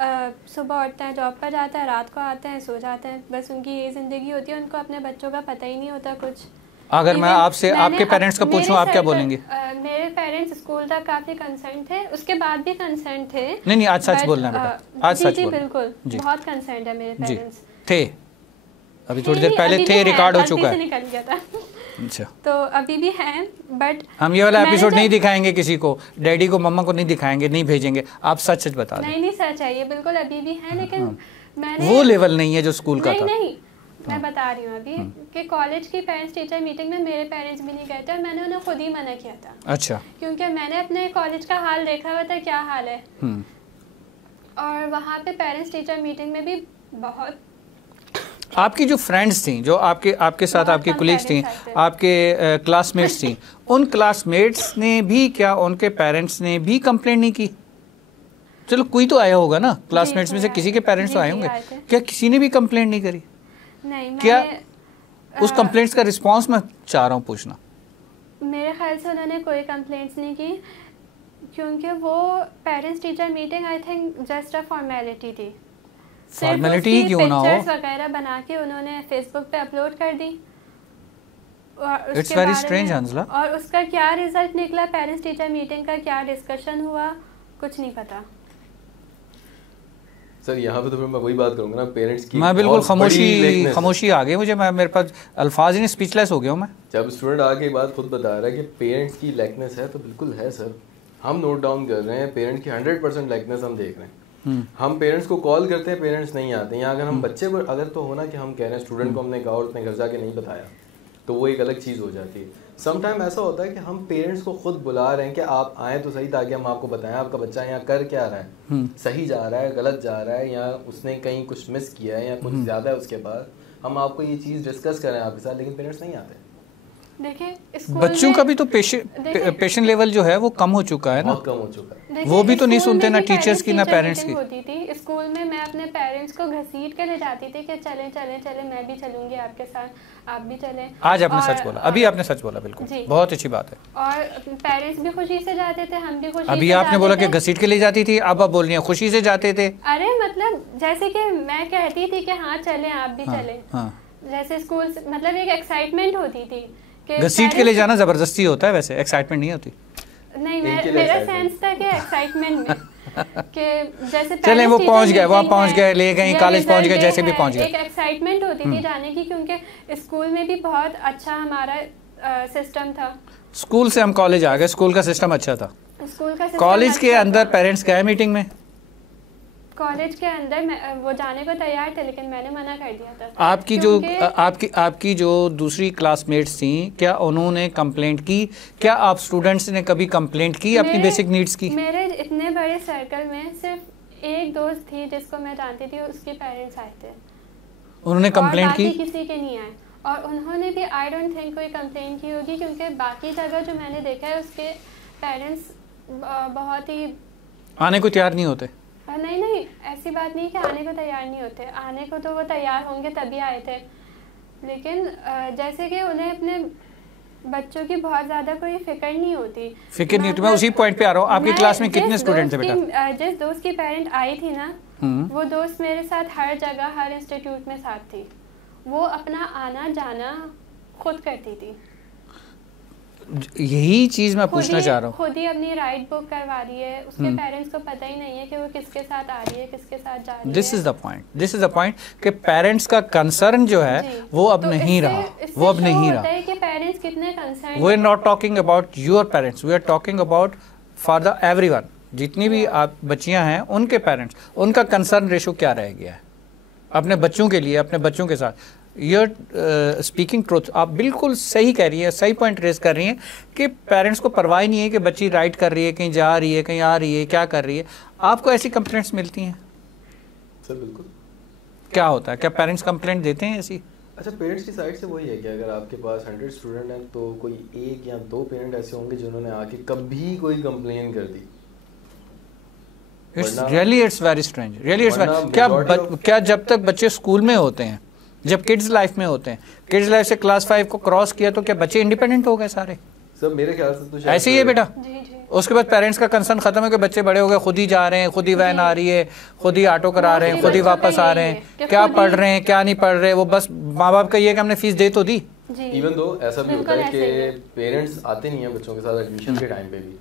सुबह उठते हैं, जॉब पर जाते हैं, रात को आते हैं, सो जाते हैं, बस उनकी यही ज़िंदगी होती है, उनको अपने बच्चों का पता ही नहीं होता कुछ। अगर मैं आपसे आपके पेरेंट्स को पूछूं, आप क्या बोलेंगे? मेरे पेरेंट्स स्कूल तक काफी कंसर्न थे, उसके बाद भी कंसर्न थे। नहीं आज सच बोलना बेटा, आज सच बोलना। बिल्कुल, बहुत कंसर्न है मेरे पेरेंट्स। थे अभी थोड़ी देर पहले थे, रिकॉर्ड हो चुका है, निकल गया था। अच्छा, तो अभी भी हैं, बट हम ये वाला एपिसोड नहीं दिखाएंगे किसी को, डैडी को मम्मा को नहीं दिखाएंगे, नहीं भेजेंगे, आप सच सच बता दें। नहीं सच है ये, बिल्कुल अभी भी है, लेकिन मैंने वो लेवल नहीं है जो स्कूल का था। नहीं मैं बता रही हूँ अभी कि कॉलेज की पेरेंट्स टीचर मीटिंग में मेरे पेरेंट्स भी नहीं गए थे और मैंने उन्हें खुद ही मना किया था। अच्छा, क्योंकि मैंने अपने कॉलेज का हाल देखा हुआ था, क्या हाल है, और वहाँ पे पेरेंट्स टीचर मीटिंग में भी बहुत, आपकी जो फ्रेंड्स थी, जो आपके साथ आपकी कुलीग्स थी, आपके क्लासमेट्स थी, उन क्लासमेट्स ने भी, क्या उनके पेरेंट्स ने भी कंप्लेंट नहीं की? चलो कोई तो आया होगा ना क्लासमेट्स में से, किसी के पेरेंट्स तो आए होंगे, क्या किसी ने भी कंप्लेंट नहीं करी? नहीं, क्या उस कंप्लेंट्स का रिस्पांस मैं चाह रहा हूँ पूछना। मेरे ख्याल से उन्होंने कोई कंप्लेंट्स नहीं की, क्योंकि वो parents teacher meeting I think just a formality थी। फॉर्मेलिटी ही क्यों ना हो, पिक्चर्स वगैरह बना के उन्होंने फेसबुक पे अपलोड कर दी। इट्स वेरी स्ट्रेंज हंसला। और उसका क्या रिजल्ट निकला, पेरेंट्स टीचर मीटिंग का क्या डिस्कशन हुआ, कुछ नहीं पता। सर यहाँ पे तो फिर मैं वही बात करूँगा ना, पेरेंट्स की मैं बिल्कुल खामोशी आ गई मुझे, मेरे पास अल्फाज ही नहीं, स्पीचलेस हो गया हूँ मैं। जब स्टूडेंट आके बात खुद बता रहा है कि पेरेंट्स की लैकनेस है, तो बिल्कुल है सर, हम नोट डाउन कर रहे हैं, पेरेंट्स की 100% लैकनेस हम देख रहे हैं। हम पेरेंट्स को कॉल करते हैं, पेरेंट्स नहीं आते हैं। अगर हम बच्चे पर अगर तो होना कि हम कह रहे हैं स्टूडेंट को हमने कहा और उसने घर जाके नहीं बताया, तो वो एक अलग चीज़ हो जाती है। समटाइम ऐसा होता है कि हम पेरेंट्स को खुद बुला रहे हैं कि आप आएँ तो सही, ताकि हम आपको बताएं आपका बच्चा यहाँ कर क्या रहा है, सही जा रहा है, गलत जा रहा है, या उसने कहीं कुछ मिस किया है या कुछ ज़्यादा है उसके पास, हम आपको ये चीज़ डिस्कस करें आपके साथ, लेकिन पेरेंट्स नहीं आते। देखिए बच्चों का भी तो पेशेंट लेवल जो है वो कम हो चुका है ना, बहुत कम हो चुका है। वो भी तो नहीं सुनते ना टीचर्स की ना पेरेंट्स की। होती थी स्कूल में, मैं अपने पेरेंट्स को घसीट के ले जाती थी कि चलें चलें चलें, मैं भी चलूंगी आपके साथ, आप भी चलें। आज आपने सच बोला, अभी आपने सच बोला, बिल्कुल बहुत अच्छी बात है। और पेरेंट्स भी खुशी से जाते थे, हम भी खुशी। अभी आपने बोला कि घसीट के ले जाती थी, अब आप बोल रही हैं खुशी से जाते थे। अरे मतलब जैसे कि मैं कहती थी कि हाँ चलें, आप भी चलें, जैसे स्कूल मतलब एक एक्साइटमेंट होती थी। घसीट के ले जाना जबरदस्ती होता है, वैसे एक्साइटमेंट नहीं होती। नहीं, मेरा सेंस था कि एक्साइटमेंट में कि जैसे चले वो पहुंच गए, वहाँ पहुंच गए, ले गए, कॉलेज पहुंच गए, जैसे भी पहुंच गए, एक एक्साइटमेंट होती थी जाने की, क्योंकि स्कूल में भी बहुत अच्छा हमारा सिस्टम था। स्कूल से हम कॉलेज आ गए, स्कूल का सिस्टम अच्छा था। स्कूल का कॉलेज के अंदर पेरेंट्स गए मीटिंग में, कॉलेज के अंदर वो जाने को तैयार थे, लेकिन मैंने मना कर दिया था। आपकी जो दूसरी क्लासमेट्स थी, क्या उन्होंने कंप्लेंट की? क्या आप स्टूडेंट्स ने कभी कंप्लेंट की अपनी बेसिक नीड्स की? मेरे इतने बड़े सर्कल में सिर्फ एक दोस्त थी जिसको मैं जानती थी, उसके पेरेंट्स आए थे, उन्होंने कंप्लेंट की? किसी के नहीं आए, और उन्होंने भी आई डोंट थिंक कोई कंप्लेंट की होगी, क्योंकि बाकी जगह जो मैंने देखा है उसके पेरेंट्स बहुत ही आने को तैयार नहीं होते। नहीं, ऐसी बात नहीं कि आने को तैयार नहीं होते, आने को तो वो तैयार होंगे तभी आए थे, लेकिन जैसे कि उन्हें अपने बच्चों की बहुत ज़्यादा कोई फिक्र नहीं होती। फिक्र नहीं होती, मैं उसी पॉइंट पे आ रहा हूँ। आपकी क्लास में कितने स्टूडेंट थे बेटा? जिस दोस्त की पेरेंट आई थी ना, वो दोस्त मेरे साथ हर जगह, हर इंस्टीट्यूट में साथ थी, वो अपना आना जाना खुद करती थी। यही चीज मैं पूछना चाह रहा हूँ। खुद ही अपनी राइड बुक करवा रही है, उसके पेरेंट्स को पता ही नहीं है कि वो किसके साथ आ रही है, किसके साथ जा रही है। दिस इज द पॉइंट कि पेरेंट्स का कंसर्न जो है वो अब नहीं रहा, वो अब नहीं रहा। कि पेरेंट्स कितने concern. We are not talking about your parents, we are talking about for the everyone. जितनी भी आप बच्चियां हैं उनके पेरेंट्स, उनका कंसर्न रेशो क्या रह गया है अपने बच्चों के लिए, अपने बच्चों के साथ। यूर स्पीकिंग ट्रूथ, आप बिल्कुल सही कह रही हैं, सही पॉइंट रेज कर रही हैं कि पेरेंट्स को परवाह नहीं है कि बच्ची राइड कर रही है, कहीं जा रही है, कहीं आ रही है, क्या कर रही है। आपको ऐसी कंप्लेंट्स मिलती हैं? सर बिल्कुल। क्या होता है, क्या पेरेंट्स कंप्लेंट देते हैं ऐसी? अच्छा, पेरेंट्स की साइड से वही है कि अगर आपके पास 100 स्टूडेंट हैं तो कोई एक या दो पेरेंट ऐसे होंगे जिन्होंने आके कभी कोई कंप्लेन कर दी। इट्स वेरी स्ट्रेंज, क्या जब तक बच्चे स्कूल में होते हैं, जब किड्स लाइफ में होते हैं, किड्स लाइफ से क्लास 5 को क्रॉस किया तो क्या बच्चे इंडिपेंडेंट हो गए सारे? सब मेरे ख्याल से तो ऐसे ही है बेटा। उसके बाद पेरेंट्स का कंसर्न खत्म है कि बच्चे बड़े हो गए, खुद ही जा रहे हैं, खुद ही वैन आ रही है, खुद ही ऑटो करा रहे हैं, खुद ही वापस आ रहे हैं, क्या पढ़ रहे हैं क्या नहीं पढ़ रहे, वो बस माँ बाप का ये कि हमने फीस दे तो दी। इवन दो ऐसा भी होता है कि पेरेंट्स आते नहीं है बच्चों के साथ एडमिशन के टाइम पे भी।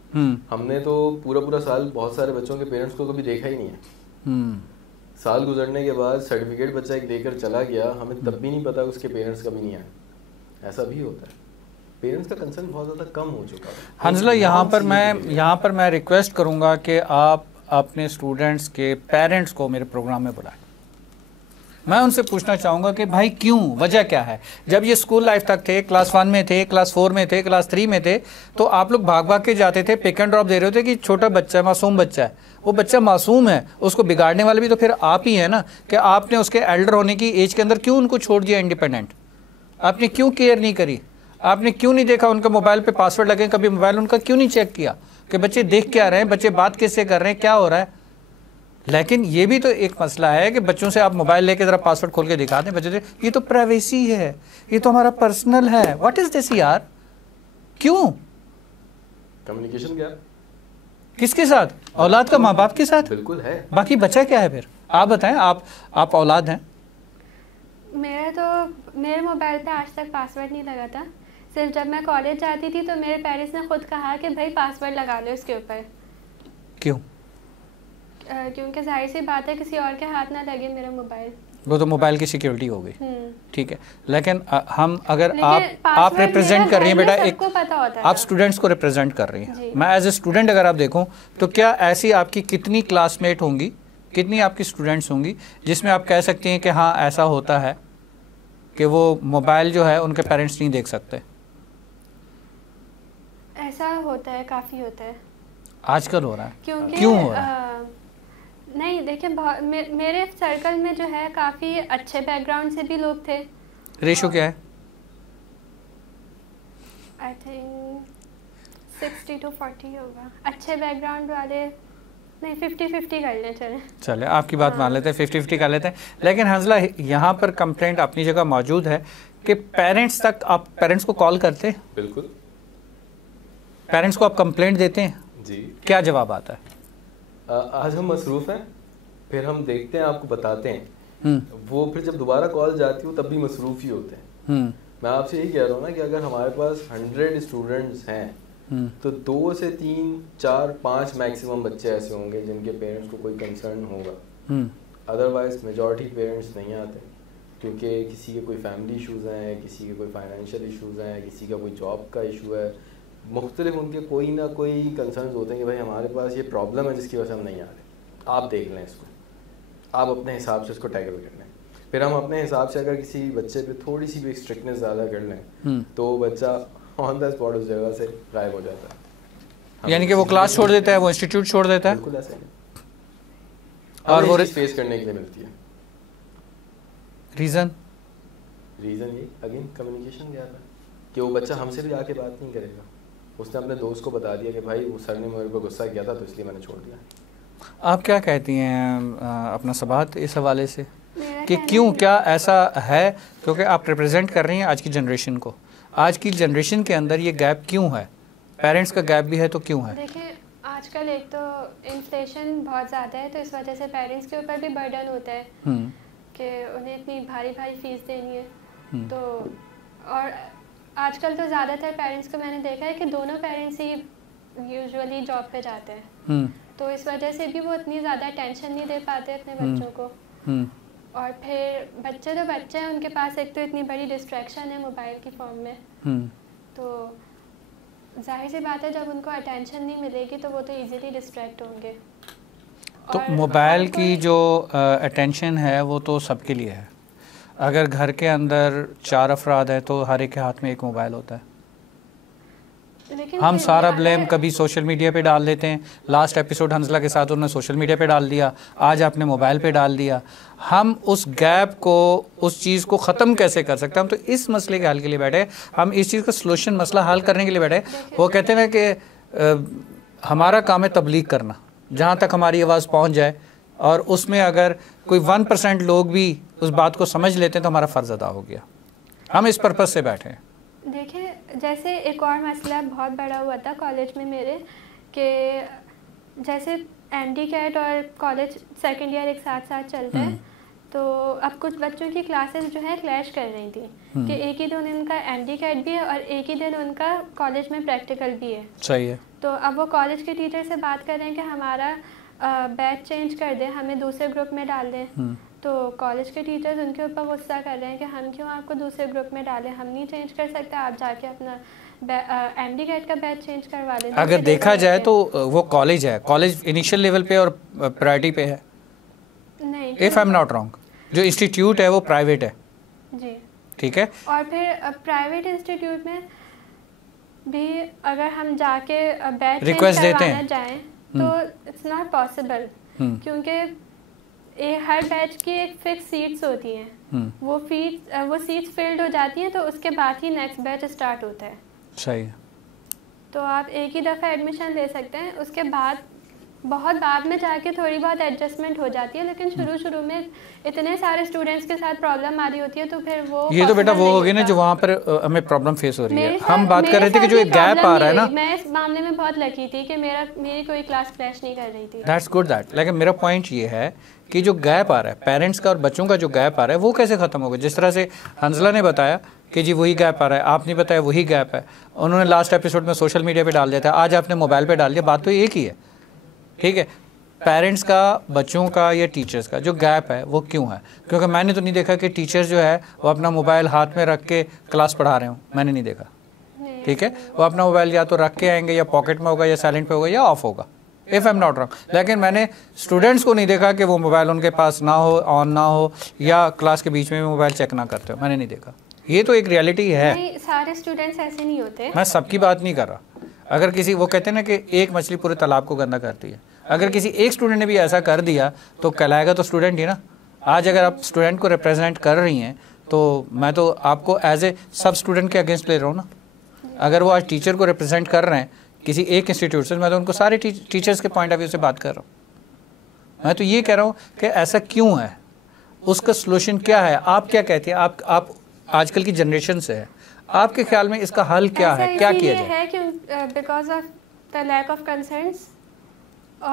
हमने तो पूरा साल बहुत सारे बच्चों के पेरेंट्स को कभी देखा ही नहीं है। साल गुजरने के बाद सर्टिफिकेट बच्चा एक देकर चला गया, हमें तब भी नहीं पता उसके पेरेंट्स कभी नहीं आए। ऐसा भी होता है, पेरेंट्स का कंसर्न बहुत ज़्यादा कम हो चुका है। हंसला, यहाँ पर मैं रिक्वेस्ट करूँगा कि आप अपने स्टूडेंट्स के पेरेंट्स को मेरे प्रोग्राम में बुलाएं। मैं उनसे पूछना चाहूँगा कि भाई क्यों, वजह क्या है। जब ये स्कूल लाइफ तक थे, क्लास 1 में थे, क्लास 4 में थे, क्लास 3 में थे, तो आप लोग भाग भाग के जाते थे, पिक एंड ड्रॉप दे रहे होते कि छोटा बच्चा है, मासूम बच्चा है। वो बच्चा मासूम है, उसको बिगाड़ने वाले भी तो फिर आप ही है ना, कि आपने उसके एल्डर होने की एज के अंदर क्यों उनको छोड़ दिया इंडिपेंडेंट? आपने क्यों केयर नहीं करी? आपने क्यों नहीं देखा उनका मोबाइल पे पासवर्ड लगे, कभी मोबाइल उनका क्यों नहीं चेक किया कि बच्चे देख क्या रहे हैं, बच्चे बात किससे कर रहे हैं, क्या हो रहा है? लेकिन ये भी तो एक मसला है कि बच्चों से आप मोबाइल लेके जरा पासवर्ड खोल के दिखा दें, बच्चे ये तो प्राइवेसी है, ये तो हमारा पर्सनल है। व्हाट इज दिस यार? क्यों? कम्युनिकेशन गैप किसके साथ? औलाद का माँ बाप के साथ बिल्कुल है। बाकी बचा क्या है फिर? आप बताएं, आप औलाद हैं। मेरे मोबाइल पे आज तक पासवर्ड नहीं लगा था। सिर्फ जब मैं कॉलेज जाती थी तो मेरे पेरेंट्स ने खुद कहा कि भाई पासवर्ड लगा लो इसके ऊपर। क्यों? क्योंकि जाहिर सी बात है किसी और के हाथ ना लगे मेरा मोबाइल। वो तो मोबाइल की सिक्योरिटी हो गई, ठीक है। लेकिन हम अगर आप रिप्रेजेंट कर रही हैं बेटा, एक आप स्टूडेंट्स को रिप्रेजेंट कर रही हैं। मैं एज ए स्टूडेंट अगर आप देखूं तो क्या ऐसी आपकी कितनी क्लासमेट होंगी, कितनी आपकी स्टूडेंट्स होंगी जिसमें आप कह सकती हैं कि हाँ ऐसा होता है कि वो मोबाइल जो है उनके पेरेंट्स नहीं देख सकते? ऐसा होता है, काफ़ी होता है, आजकल हो रहा है। क्यों हो रहा है? नहीं देखिए, मेरे सर्कल में जो है काफ़ी अच्छे बैकग्राउंड से भी लोग थे। रेशो क्या है? आई थिंक 60 to 40 होगा। अच्छे बैकग्राउंड वाले नहीं 50-50 कर लें चले। चले आपकी बात मान लेते हैं, 50-50 कर लेते हैं। लेकिन हंजला यहाँ पर कंप्लेंट अपनी जगह मौजूद है कि पेरेंट्स तक, आप पेरेंट्स को कॉल करते हैं? बिल्कुल। पेरेंट्स को आप कंप्लेंट देते हैं जी। क्या जवाब आता है? आज हम मसरूफ़ हैं, फिर हम देखते हैं, आपको बताते हैं। वो फिर जब दोबारा कॉल जाती हो तब भी मसरूफ़ ही होते हैं। मैं आपसे यही कह रहा हूँ ना कि अगर हमारे पास 100 स्टूडेंट्स हैं तो 2 से 3, 4, 5 मैक्सिमम बच्चे ऐसे होंगे जिनके पेरेंट्स को कोई कंसर्न होगा। अदरवाइज मेजॉरिटी पेरेंट्स नहीं आते क्योंकि किसी के कोई फैमिली इश्यूज़ हैं, किसी के कोई फाइनेंशियल इश्यूज़ हैं, किसी का कोई जॉब का इशू है, मुख्तलिफ उनके कोई ना कोई कंसर्न्स होते हैं कि भाई हमारे पास ये प्रॉब्लम है जिसकी वजह से हम नहीं आ रहे, आप देख लें इसको, आप अपने हिसाब से इसको टैकल कर लें। फिर हम अपने हिसाब से अगर किसी बच्चे पे थोड़ी सी भी स्ट्रिक्टनेस ज़्यादा कर लें तो बच्चा ऑन द स्पॉट उस जगह से गायब हो जाता है। यानी कि वो क्लास छोड़ देता है, वो इंस्टीट्यूट छोड़ देता है? बिल्कुल ऐसा है। और वो फेस करने के लिए मिलती है। रीज़न ये अगेन कम्युनिकेशन गैप है कि वो बच्चा हमसे भी आके बात नहीं करेगा। उसने अपने दोस्त को बता दिया कि भाई वो सर ने मेरे पर गुस्सा किया था तो इसलिए मैंने छोड़ दिया। आप क्या कहती हैं अपना सवाल इस हवाले से कि क्यों, क्या ऐसा है? क्योंकि आप रिप्रेजेंट कर रही हैं आज की जनरेशन को, आज की जनरेशन के अंदर ये गैप क्यों है? पेरेंट्स का गैप भी है तो क्यों है? देखिए आजकल एक तो इन्फ्लेशन बहुत ज़्यादा है तो इस वजह से पेरेंट्स के ऊपर भी बर्डन होता है कि उन्हें इतनी भारी फीस देनी है। तो और आजकल तो ज़्यादातर पेरेंट्स को मैंने देखा है कि दोनों पेरेंट्स ही यूजुअली जॉब पे जाते हैं, तो इस वजह से भी वो इतनी ज़्यादा टेंशन नहीं दे पाते अपने बच्चों को। और फिर बच्चे तो बच्चे हैं, उनके पास एक तो इतनी बड़ी डिस्ट्रैक्शन है मोबाइल की फॉर्म में, तो जाहिर सी बात है जब उनको अटेंशन नहीं मिलेगी तो वो तो इजीली डिस्ट्रैक्ट होंगे। तो मोबाइल की जो अटेंशन है वो तो सबके लिए है। अगर घर के अंदर 4 अफराद हैं तो हर एक के हाथ में एक मोबाइल होता है। हम सारा ब्लेम कभी सोशल मीडिया पे डाल देते हैं। लास्ट एपिसोड हंजला के साथ उन्होंने सोशल मीडिया पे डाल दिया, आज आपने मोबाइल पे डाल दिया। हम उस गैप को, उस चीज़ को ख़त्म कैसे कर सकते हैं? हम तो इस मसले के हल के लिए बैठे, हम इस चीज़ का सोल्यूशन, मसला हल करने के लिए बैठे। वो कहते हैं ना कि हमारा काम है तबलीग करना, जहाँ तक हमारी आवाज़ पहुँच जाए, और उसमें अगर कोई 1% लोग भी उस बात को समझ लेते हैं तो हमारा फ़र्ज़ अदा हो गया। हम इस पर्पज़ से बैठे हैं। देखिए जैसे एक और मसला बहुत बड़ा हुआ था कॉलेज में मेरे, कि जैसे एमडी कैट और कॉलेज सेकंड ईयर एक साथ साथ चलते हैं, तो अब कुछ बच्चों की क्लासेस जो है क्लैश कर रही थी कि एक ही दिन उनका एमडी कैट भी है और एक ही दिन उनका कॉलेज में प्रैक्टिकल भी है। सही है। तो अब वो कॉलेज के टीचर से बात कर रहे हैं कि हमारा बैच चेंज कर दें, हमें दूसरे ग्रुप में डाल दें। तो कॉलेज के टीचर्स उनके ऊपर गुस्सा कर रहे हैं कि हम क्यों आपको दूसरे ग्रुप में डालें, हम नहीं चेंज कर सकते, आप जाके अपना एमडी कैट का बैच चेंज करवा लें। अगर देखा जाए तो वो कॉलेज है, कॉलेज इनिशियल लेवल पे और प्रायोरिटी पे है। नहीं, if I am not wrong, जो इंस्टीट्यूट है वो प्राइवेट है जी, ठीक है। और फिर प्राइवेट इंस्टीट्यूट में भी अगर हम जाके बैच रिक्वेस्ट देते हैं जाएं तो इट्स नॉट पॉसिबल, क्योंकि हर बैच की एक फिक्स सीट्स होती हैं। वो सीट्स फिल्ड हो जाती हैं तो उसके बाद ही नेक्स्ट बैच स्टार्ट होता है। सही है। तो आप एक ही दफ़ा एडमिशन ले सकते हैं, उसके बाद बहुत बाद में जाके थोड़ी बहुत एडजस्टमेंट हो जाती है, लेकिन शुरू में इतने सारे स्टूडेंट्स के साथ प्रॉब्लम आ रही होती है तो फिर वो ये तो बेटा वो होगी ना जो वहाँ पर हमें प्रॉब्लम फेस हो रही है। हम बात कर रहे थे कि जो एक गैप आ रहा है ना, मैं इस मामले में बहुत लकी थी कि मेरी कोई क्लास क्लैश नहीं कर रही थी। That's good that. लेकिन मेरा पॉइंट ये है कि जो गैप आ रहा है पेरेंट्स का और बच्चों का, जो गैप आ रहा है वो कैसे ख़त्म होगा? जिस तरह से हंजला ने बताया कि जी वही गैप आ रहा है, आपने बताया वही गैप है, उन्होंने लास्ट एपिसोड में सोशल मीडिया पे डाल दिया था, आज आपने मोबाइल पे डाल दिया, बात तो एक ही है, ठीक है। पेरेंट्स का, बच्चों का या टीचर्स का जो गैप है वो क्यों है? क्योंकि मैंने तो नहीं देखा कि टीचर्स जो है वो अपना मोबाइल हाथ में रख के क्लास पढ़ा रहे हो, मैंने नहीं देखा, ठीक है। वो अपना मोबाइल या तो रख के आएंगे, या पॉकेट में होगा, या साइलेंट पे होगा, या ऑफ होगा, if I am not wrong. लेकिन मैंने स्टूडेंट्स को नहीं देखा कि वो मोबाइल उनके पास ना हो, ऑन ना हो, या क्लास के बीच में भी मोबाइल चेक ना करते हो, मैंने नहीं देखा। ये तो एक रियलिटी है। नहीं, सारे स्टूडेंट्स ऐसे नहीं होते। मैं सबकी बात नहीं कर रहा। अगर किसी, वो कहते हैं ना कि एक मछली पूरे तालाब को गंदा करती है, अगर किसी एक स्टूडेंट ने भी ऐसा कर दिया तो कहलाएगा तो स्टूडेंट ही ना। आज अगर आप स्टूडेंट को रिप्रेजेंट कर रही हैं तो मैं तो आपको एज ए सब स्टूडेंट के अगेंस्ट ले रहा हूँ ना। अगर वो आज टीचर को रिप्रेजेंट कर रहे हैं किसी एक इंस्टीट्यूट से, मैं तो उनको सारे टीचर्स के पॉइंट ऑफ व्यू से बात कर रहा हूँ। मैं तो ये कह रहा हूँ कि ऐसा क्यों है, उसका सोल्यूशन क्या है, आप क्या कहते हैं, आप आजकल की जनरेशन से है, आपके ख्याल में इसका हल क्या है, क्या किया जाए? Because of the lack of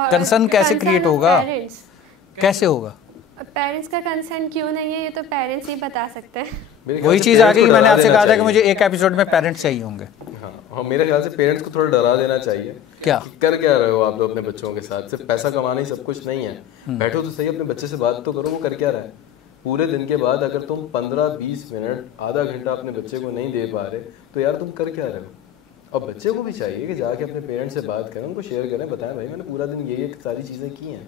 concern कैसे क्रिएट होगा, कैसे होगा? पेरेंट्स का कंसर्न क्यों नहीं है, ये तो पेरेंट्स ही बता सकते हैं। वही चीज़ आ गई, मैंने आपसे कहा था कि मुझे एक एपिसोड में पेरेंट्स चाहिए होंगे। हाँ, मेरे ख्याल से पेरेंट्स को थोड़ा डरा देना चाहिए। क्या कर क्या रहे हो आप लोग अपने बच्चों के साथ? सिर्फ पैसा कमाना ही सब कुछ नहीं है। बैठो तो सही, अपने बच्चे से बात तो करो, वो कर क्या रहा है। पूरे दिन के बाद अगर तुम 15-20 मिनट आधा घंटा अपने बच्चे को नहीं दे पा रहे तो यार तुम कर क्या रहे हो? और बच्चे को भी चाहिए कि जाके अपने पेरेंट्स से बात करें, उनको शेयर करें, बताएं भाई मैंने पूरा दिन ये सारी चीज़ें की हैं।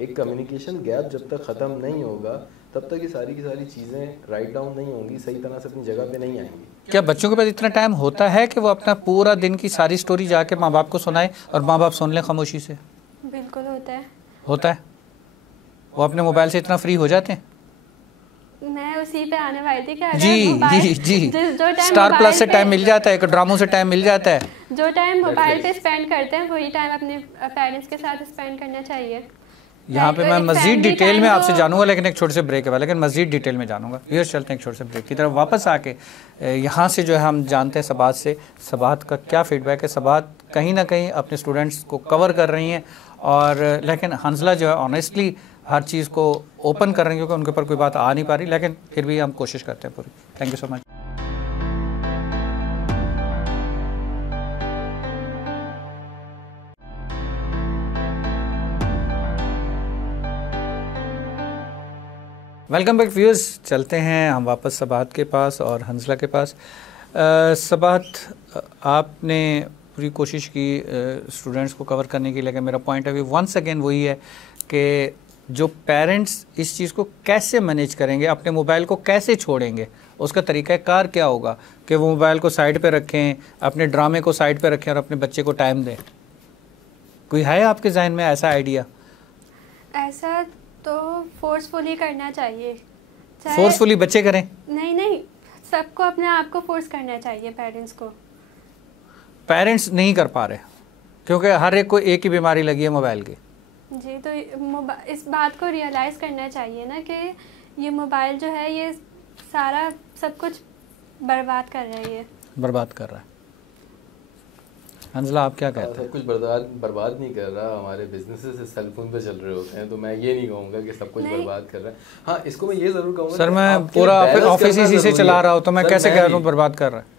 एक कम्युनिकेशन गैप जब तक ख़त्म नहीं होगा तब तक ये सारी की सारी चीज़ें राइट डाउन नहीं होंगी, सही तरह से अपनी जगह पे नहीं आएंगी। क्या बच्चों के पास इतना टाइम होता है कि वो अपना पूरा दिन की सारी स्टोरी जाके माँ बाप को सुनाए और माँ बाप सुन लें खामोशी से? बिल्कुल होता है। वो अपने मोबाइल से इतना फ्री हो जाते हैं। मैं उसी पे आने वाली थी कि जी स्टार प्लस से टाइम मिल जाता है, एक ड्रामों से टाइम मिल जाता है। जो टाइम मोबाइल पे स्पेंड करते हैं वही टाइम अपने पेरेंट्स के साथ स्पेंड करना चाहिए। यहाँ पे मैं मज़ीद डिटेल में आपसे जानूंगा, लेकिन एक छोटे से ब्रेक के बाद, लेकिन मज़ीद डिटेल में जानूंगा। ये चलते हैं एक छोटे से ब्रेक की तरफ। वापस आके यहाँ से जो है हम जानते हैं सबात से, सबात का क्या फीडबैक है। सबात कहीं ना कहीं अपने स्टूडेंट्स को कवर कर रही हैं, और लेकिन हंसला जो है ऑनेस्टली हर चीज़ को ओपन कर रही हैं, क्योंकि उनके ऊपर कोई बात आ नहीं पा रही, लेकिन फिर भी हम कोशिश करते हैं पूरी। Thank you so much. Welcome back viewers. चलते हैं हम वापस सबात के पास और हंसला के पास। सबात, आपने पूरी कोशिश की स्टूडेंट्स को कवर करने की, लेकिन मेरा point of view once again वही है कि जो पेरेंट्स इस चीज़ को कैसे मैनेज करेंगे, अपने मोबाइल को कैसे छोड़ेंगे, उसका तरीक़ाकार क्या होगा कि वो मोबाइल को साइड पे रखें, अपने ड्रामे को साइड पे रखें और अपने बच्चे को टाइम दें? कोई है आपके जहन में ऐसा आइडिया? ऐसा तो फोर्सफुली करना चाहिए। फोर्सफुली बच्चे करें? नहीं, सबको अपने आप को फोर्स करना चाहिए, पेरेंट्स को। पेरेंट्स नहीं कर पा रहे क्योंकि हर एक को एक ही बीमारी लगी है मोबाइल की। जी, तो इस बात को रियलाइज़ करना चाहिए ना कि ये मोबाइल जो है ये सारा सब कुछ बर्बाद कर रहा है, ये बर्बाद कर रहा है। हंसला, आप क्या कहते हैं? सब कुछ बर्बाद नहीं कर रहा, हमारे बिजनेसेस सेल फोन पे चल रहे होते हैं, तो मैं ये नहीं कहूँगा कि सब कुछ बर्बाद कर रहा है। हाँ, इसको मैं ये ज़रूर कहूँगा सर, मैं पूरा ऑफिस इसी से चला रहा हूँ, तो मैं कैसे कह रहा हूँ बर्बाद कर रहा है?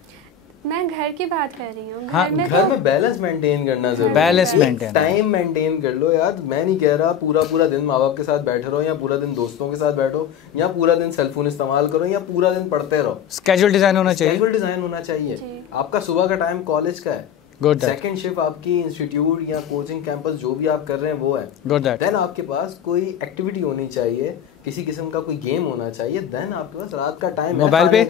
मैं घर की बात कर रही हूँ। हाँ, घर में बैलेंस मेंटेन करना जरूरी है। बैलेंस मेंटेन, टाइम मेंटेन कर लो यार। मैं नहीं कह रहा पूरा दिन माँ बाप के साथ बैठे रहो, या पूरा दिन दोस्तों के साथ बैठो, या पूरा दिन सेल फोन इस्तेमाल करो, या पूरा दिन पढ़ते रहो। स्केड्यूल डिजाइन होना चाहिए। स्केड्यूल डिजाइन होना चाहिए। आपका सुबह का टाइम कॉलेज का है, सेकंड शिफ्ट आपकी इंस्टीट्यूट या कोचिंग कैंपस जो भी आप कर रहे हैं वो है। देन आपके पास कोई एक्टिविटी होनी चाहिए, किसी किस्म का कोई गेम होना चाहिए। देन आपके पास रात का टाइम है मोबाइल पे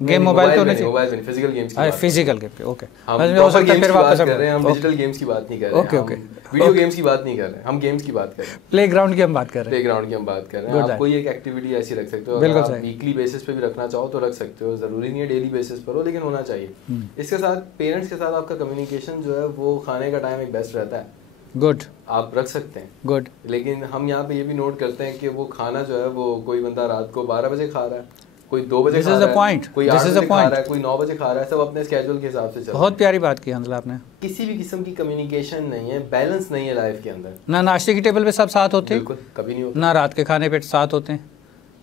गेम, मोबाइल पे होना चाहिए। मोबाइल पे फिजिकल गेम्स की फिजिकल गेम पे ओके। हम हो सकता है फिर वापस कर रहे हैं, हम डिजिटल गेम्स की बात नहीं कर रहे हैं। ओके, वीडियो गेम्स की बात नहीं कर रहे हैं, हम गेम्स की बात कर रहे हैं। प्लेग्राउंड की हम बात कर रहे हैं। प्लेग्राउंड की हम बात कर रहे हैं। आप कोई एक एक्टिविटी ऐसी रख सकते हो, अगर आप वीकली बेसिस पे भी रखना चाहो तो रख सकते हो, जरूरी नहीं है डेली बेसिस पर हो, लेकिन होना चाहिए। इसके साथ पेरेंट्स के साथ आपका कम्युनिकेशन जो है वो खाने का टाइम एक बेस्ट रहता है। गुड, आप रख सकते हैं। गुड। लेकिन हम यहाँ पे ये भी नोट करते हैं कि वो खाना जो है वो कोई बंदा रात को 12 बजे खा रहा है, कोई 2 बजे खा रहा है, कोई 8 बजे खा रहा है, कोई 9 बजे खा रहा है, सब अपने स्केड्यूल के हिसाब से चल रहा है। बहुत प्यारी बात की हंसला आपने। किसी भी किस्म की कम्युनिकेशन नहीं है, बैलेंस नहीं है लाइफ के अंदर। ना नाश्ते की टेबल पे सब साथ होते हैं, बिल्कुल कभी नहीं होता। ना रात के खाने पे साथ होते हैं,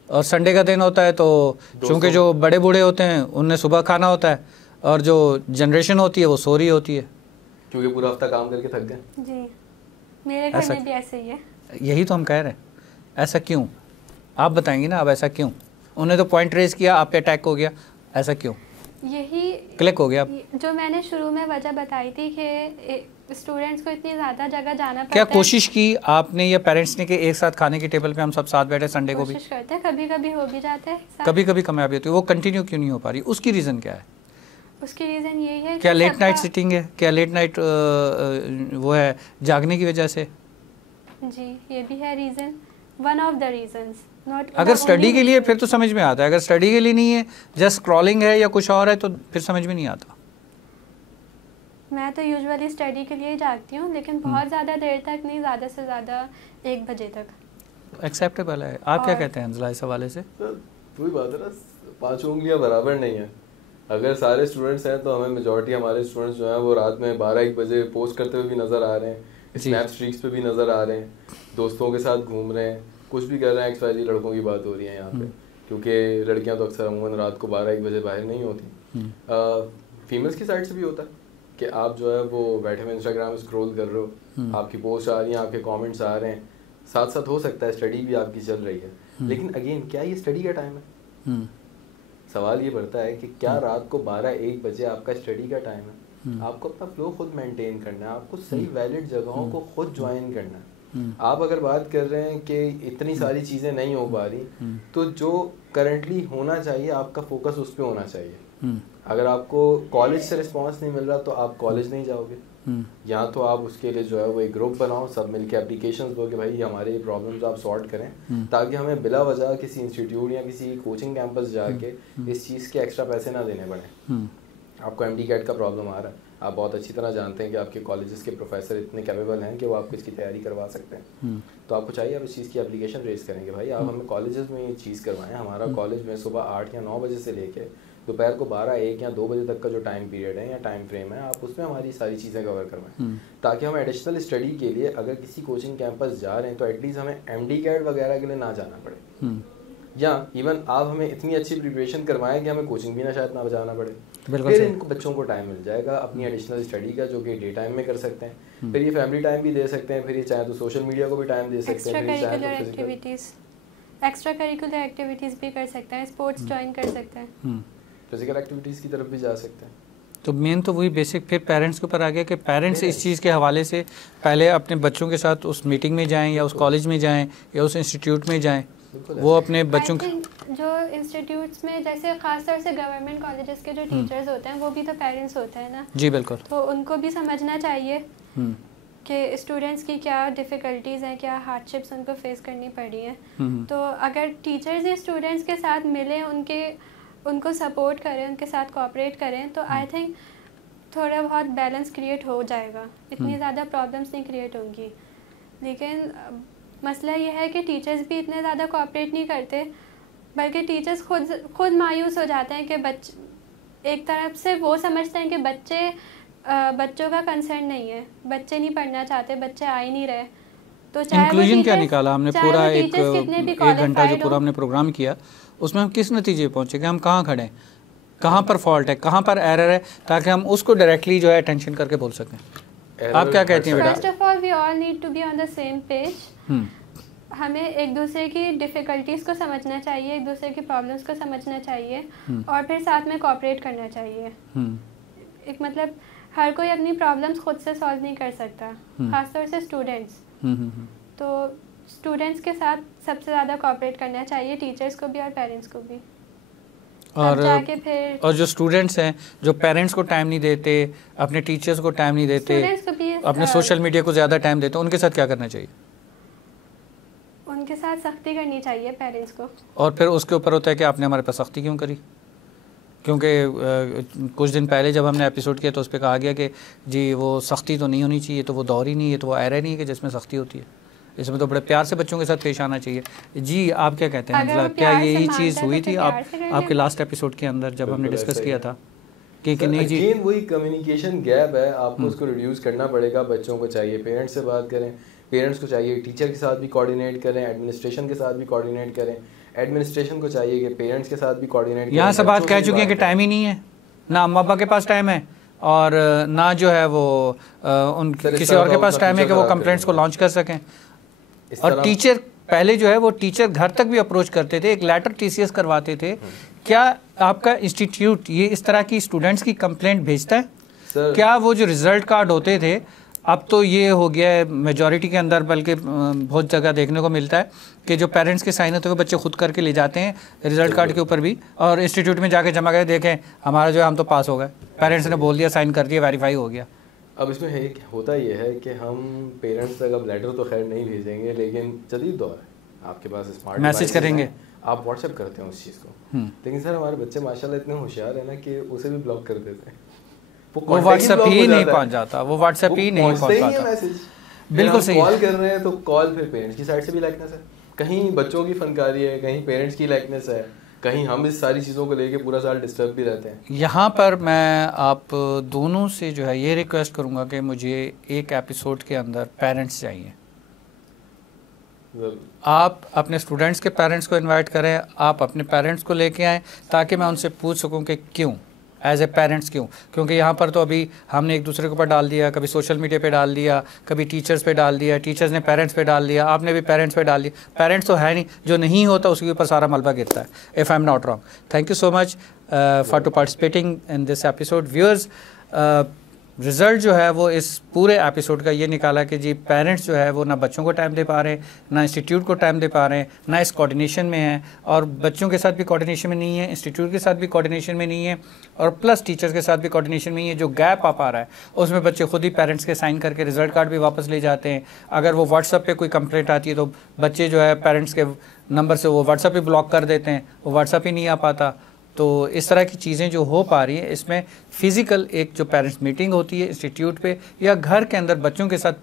और संडे का दिन होता है तो चूंकि जो बड़े बूढ़े होते हैं उन्हें सुबह खाना होता है, और जो जनरेशन होती है वो सो रही होती है, क्योंकि पूरा हफ्ता काम करके थक गए। जी, मेरे घर में भी ऐसे ही है। यही तो हम कह रहे हैं। ऐसा क्यों? आप बताएंगे ना, अब ऐसा क्यों? उन्हें तो पॉइंट रेज किया, आप पे अटैक हो गया, ऐसा क्यों? यही क्लिक हो गया। जो मैंने शुरू में वजह बताई थी कि स्टूडेंट्स को इतनी ज़्यादा जगह जाना पड़ता है। क्या कोशिश की आपने या पेरेंट्स ने कि एक साथ खाने की टेबल पे हम सब साथ बैठे संडे को भी? कोशिश करते हैं, कभी कभी हो भी जाते हैं, कभी कभी कामयाबी होती है। वो कंटिन्यू क्यों नहीं हो पा रही? उसकी रीज़न क्या है? उसकी रीज़न यही है, क्या लेट नाइट सिटिंग है? क्या लेट नाइट वो है जागने की वजह से? जी, ये भी है reason, one of the reasons. अगर स्टडी के लिए फिर तो समझ में आता है, अगर स्टडी के लिए नहीं है, जस्ट स्क्रॉलिंग है या कुछ और है, तो फिर समझ में नहीं आता। मैं तो यूजुअली स्टडी के लिए ही जागती हूँ, लेकिन बहुत ज़्यादा देर तक नहीं, ज़्यादा से ज़्यादा 1 बजे तक एक्सेप्टेबल है। आप क्या कहते हैं अंजला इस हवाले से? वही बात है ना, 5 उंगलियां बराबर नहीं है। अगर सारे स्टूडेंट्स हैं तो हमें मेजॉरिटी हमारे स्टूडेंट्स जो हैं वो रात में 12-1 बजे पोस्ट करते हुए भी नज़र आ रहे हैं, स्नैप स्ट्रीक्स पे भी नज़र आ रहे हैं, दोस्तों के साथ घूम रहे हैं, कुछ भी कर रहे हैं। XYZ लड़कों की बात हो रही है यहाँ पे, क्योंकि लड़कियाँ तो अक्सर अमूमन रात को 12-1 बजे बाहर नहीं होती। फीमेल्स की साइड से भी होता है कि आप जो है वो बैठे हुए इंस्टाग्राम स्क्रॉल कर रहे हो, आपकी पोस्ट आ रही हैं, आपके कमेंट्स आ रहे हैं, साथ साथ हो सकता है स्टडी भी आपकी चल रही है। लेकिन अगेन क्या ये स्टडी का टाइम है? सवाल ये बढ़ता है कि क्या रात को 12-1 बजे आपका स्टडी का टाइम है? आपको अपना फ्लो खुद मेंटेन करना है, आपको सही वैलिड जगहों को खुद ज्वाइन करना है। आप अगर बात कर रहे हैं कि इतनी सारी चीज़ें नहीं हो पा रही, तो जो करंटली होना चाहिए आपका फोकस उस पर होना चाहिए। अगर आपको कॉलेज से रिस्पांस नहीं मिल रहा तो आप कॉलेज नहीं जाओगे, या तो आप उसके लिए जो है वो एक ग्रुप बनाओ, सब मिलके एप्लीकेशंस दो कि भाई हमारे हमारे आप सॉर्ट करें, ताकि हमें बिला वजह किसी इंस्टीट्यूट या किसी कोचिंग कैंपस जाके इस चीज़ के एक्स्ट्रा पैसे ना देने पड़े। आपको MD-CAT का प्रॉब्लम आ रहा है, आप बहुत अच्छी तरह जानते हैं कि आपके कॉलेजेस के प्रोफेसर इतने कैपेबल हैं कि वो आपको इसकी तैयारी करवा सकते हैं। तो आपको चाहिए आप इस चीज़ की एप्लीकेशन रेज करेंगे, भाई आप हमें कॉलेजेस में ये चीज़ करवाएं। हमारा कॉलेज में सुबह 8 या 9 बजे से लेके दोपहर को 12-1 या 2 बजे तक का जो टाइम पीरियड है या टाइम फ्रेम है, आप उसमें हमारी सारी चीज़ें कवर करवाएं, ताकि हम एडिशनल स्टडी के लिए अगर किसी कोचिंग कैंपस जा रहे हैं तो एटलीस्ट हमें MD-CAT वगैरह के लिए ना जाना पड़े, या इवन आप हमें इतनी अच्छी प्रिपरेशन करवाएं कि हमें कोचिंग भी ना शायद ना जाना पड़े। फिर इनको बच्चों को टाइम मिल जाएगा अपनी एडिशनल स्टडी का, जो कि डे टाइम में कर सकते हैं, फिर ये फैमिली टाइम भी दे सकते हैं, फिर ये चाहे तो सोशल मीडिया को भी टाइम दे सकते हैं, एक्स्ट्रा करिकुलर एक्टिविटीज़ भी कर सकते हैं, स्पोर्ट्स ज्वाइन कर सकते हैं, फिजिकल एक्टिविटीज़ की तरफ भी जा सकते हैं। तो मेन तो वही बेसिक फिर पेरेंट्स के ऊपर आ गया कि पेरेंट्स इस चीज़ के हवाले से पहले अपने बच्चों के साथ उस मीटिंग में जाएं या उस कॉलेज में जाएं या उस इंस्टीट्यूट में जाएं, वो अपने बच्चों के जो इंस्टीट्यूट्स में जैसे खासतौर से गवर्नमेंट कॉलेजेस के जो टीचर्स होते हैं वो भी तो पेरेंट्स होते हैं ना। जी बिल्कुल। तो उनको भी समझना चाहिए कि स्टूडेंट्स की क्या डिफ़िकल्टीज़ हैं, क्या हार्डशिप्स उनको फेस करनी पड़ी हैं। तो अगर टीचर्स ही स्टूडेंट्स के साथ मिलें, उनको सपोर्ट करें, उनके साथ कोऑपरेट करें, तो आई थिंक थोड़ा बहुत बैलेंस क्रिएट हो जाएगा, इतनी ज़्यादा प्रॉब्लम्स नहीं क्रिएट होंगी। लेकिन मसला ये है कि टीचर्स भी इतने ज़्यादा कोऑपरेट नहीं करते, बल्कि टीचर्स खुद मायूस हो जाते हैं कि एक तरफ से वो समझते हैं कि बच्चों का कंसर्न नहीं है, बच्चे नहीं पढ़ना चाहते, बच्चे आ ही नहीं रहे। तो इंक्लूजन क्या निकाला हमने पूरा एक घंटा जो पूरा हमने प्रोग्राम किया, उसमें हम किस नतीजे पहुँचे कि हम कहाँ खड़े हैं, कहाँ पर फॉल्ट है, कहाँ पर एरर है, ताकि हम उसको डायरेक्टली जो है अटेंशन करके बोल सकें। आप क्या कहती हैं बेटा? First of all we all need to be on the same page. हमें एक दूसरे की डिफ़िकल्टीज़ को समझना चाहिए, एक दूसरे की प्रॉब्लम्स को समझना चाहिए, और फिर साथ में कोऑपरेट करना चाहिए। एक मतलब हर कोई अपनी प्रॉब्लम्स खुद से सॉल्व नहीं कर सकता, खासतौर से स्टूडेंट्स। तो स्टूडेंट्स के साथ सबसे ज़्यादा कोऑपरेट करना चाहिए, टीचर्स को भी और पेरेंट्स को भी। और जो स्टूडेंट्स हैं जो पेरेंट्स को टाइम नहीं देते, अपने टीचर्स को टाइम नहीं देते, अपने सोशल मीडिया को ज़्यादा टाइम देते, उनके साथ क्या करना चाहिए? उनके साथ सख्ती करनी चाहिए पेरेंट्स को। और फिर उसके ऊपर होता है कि आपने हमारे पास सख्ती क्यों करी? क्योंकि कुछ दिन पहले जब हमने एपिसोड किया तो उस पर कहा गया कि जी वो सख्ती तो नहीं होनी चाहिए, तो वो दौर ही नहीं है, तो वो एरा नहीं है कि जिसमें सख्ती होती है। इसमें तो बड़े प्यार से बच्चों के साथ पेश आना चाहिए। जी आप क्या कहते हैं? मतलब क्या यही चीज़ हुई थी आपके लास्ट एपिसोड के अंदर जब हमने डिस्कस किया था कि नहीं जी? वही कम्युनिकेशन गैप है, आपको उसको रिड्यूस करना पड़ेगा। बच्चों को चाहिए पेरेंट्स से बात करें, पेरेंट्स को चाहिए टीचर के साथ भी कोऑर्डिनेट करें, एडमिनिस्ट्रेशन के साथ भी कोऑर्डिनेट करें, एडमिनिस्ट्रेशन को चाहिए कि पेरेंट्स के साथ भी कोऑर्डिनेट करें। यहाँ से बात कह चुके हैं कि टाइम ही नहीं है, ना अम्मा पापा के पास टाइम है और ना जो है वो किसी और के पास टाइम है कि वो कंप्लेंट्स को लॉन्च कर सकें। और टीचर पहले जो है वो टीचर घर तक भी अप्रोच करते थे, एक लेटर TCS करवाते थे। क्या आपका इंस्टीट्यूट ये इस तरह की स्टूडेंट्स की कंप्लेंट भेजता है? क्या वो जो रिजल्ट कार्ड होते थे, अब तो ये हो गया है मेजॉरिटी के अंदर, बल्कि बहुत जगह देखने को मिलता है कि जो पेरेंट्स के साइन होते हैं बच्चे खुद करके ले जाते हैं रिजल्ट कार्ड के ऊपर भी, और इंस्टीट्यूट में जाके जमा करके देखें हमारा जो है हम तो पास हो गए, पेरेंट्स ने बोल दिया, साइन कर दिया, वेरीफाई हो गया। अब इसमें होता ये है कि हम पेरेंट्स तक अब लेटर तो खैर नहीं भेजेंगे, लेकिन जदीद दौर है, आपके पास स्मार्ट मैसेज करेंगे, आप व्हाट्सएप करते हैं उस चीज़ को। लेकिन सर हमारे बच्चे माशाल्लाह इतने होशियार हैं ना कि उसे भी ब्लॉक कर देते हैं। वो व्हाट्सएप ही नहीं पहुंच जाता, वो व्हाट्सएप ही नहीं पहुंच पाता। बिल्कुल सही। कॉल कर रहे हैं तो कॉल फिर पेरेंट्स की साइड से भी लाइकनेस है, कहीं बच्चों की फनकारी है, कहीं पेरेंट्स की लाइकनेस है, कहीं हम इस सारी चीज़ों को लेके पूरा साल डिस्टर्ब भी रहते हैं। यहाँ पर मैं आप दोनों से जो है ये रिक्वेस्ट करूँगा कि मुझे एक एपिसोड के अंदर पेरेंट्स चाहिए। आप अपने स्टूडेंट्स के पेरेंट्स को इनवाइट करें, आप अपने पेरेंट्स को लेके आएँ, ताकि मैं उनसे पूछ सकूँ कि क्यों एज ए पेरेंट्स क्यों। क्योंकि यहाँ पर तो अभी हमने एक दूसरे के ऊपर डाल दिया, कभी सोशल मीडिया पे डाल दिया, कभी टीचर्स पे डाल दिया, टीचर्स ने पेरेंट्स पे डाल दिया, आपने भी पेरेंट्स पे डाल दिया। पेरेंट्स तो है नहीं, जो नहीं होता उसके ऊपर सारा मलबा गिरता है, if I am not wrong. Thank you so much for to participating in this episode. Viewers, result जो है वो इस पूरे एपिसोड का ये निकाला कि जी पेरेंट्स जो है वो ना बच्चों को टाइम दे पा रहे हैं, ना इंस्टीट्यूट को टाइम दे पा रहे हैं, ना इस कोऑर्डिनेशन में है, और बच्चों के साथ भी कोऑर्डिनेशन में नहीं है, इंस्टीट्यूट के साथ भी कोऑर्डिनेशन में नहीं है, और प्लस टीचर्स के साथ भी कोऑर्डिनेशन में नहीं है। जो गैप आ पा रहा है उसमें बच्चे खुद ही पेरेंट्स के साइन करके रिजल्ट कार्ड भी वापस ले जाते हैं। अगर वो व्हाट्सअप पे कोई कंप्लेंट आती है तो बच्चे जो है पेरेंट्स के नंबर से वो व्हाट्सअप ही ब्लॉक कर देते हैं, वो व्हाट्सअप ही नहीं आ पाता। तो इस तरह की चीज़ें जो हो पा रही हैं, इसमें फ़िज़िकल एक जो पेरेंट्स मीटिंग होती है इंस्टीट्यूट पे या घर के अंदर बच्चों के साथ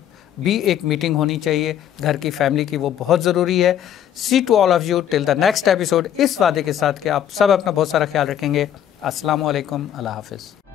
भी एक मीटिंग होनी चाहिए घर की फैमिली की, वो बहुत ज़रूरी है। See to all of you till the next episode, इस वादे के साथ कि आप सब अपना बहुत सारा ख्याल रखेंगे। अस्सलाम वालेकुम, अल्लाह हाफ़िज़।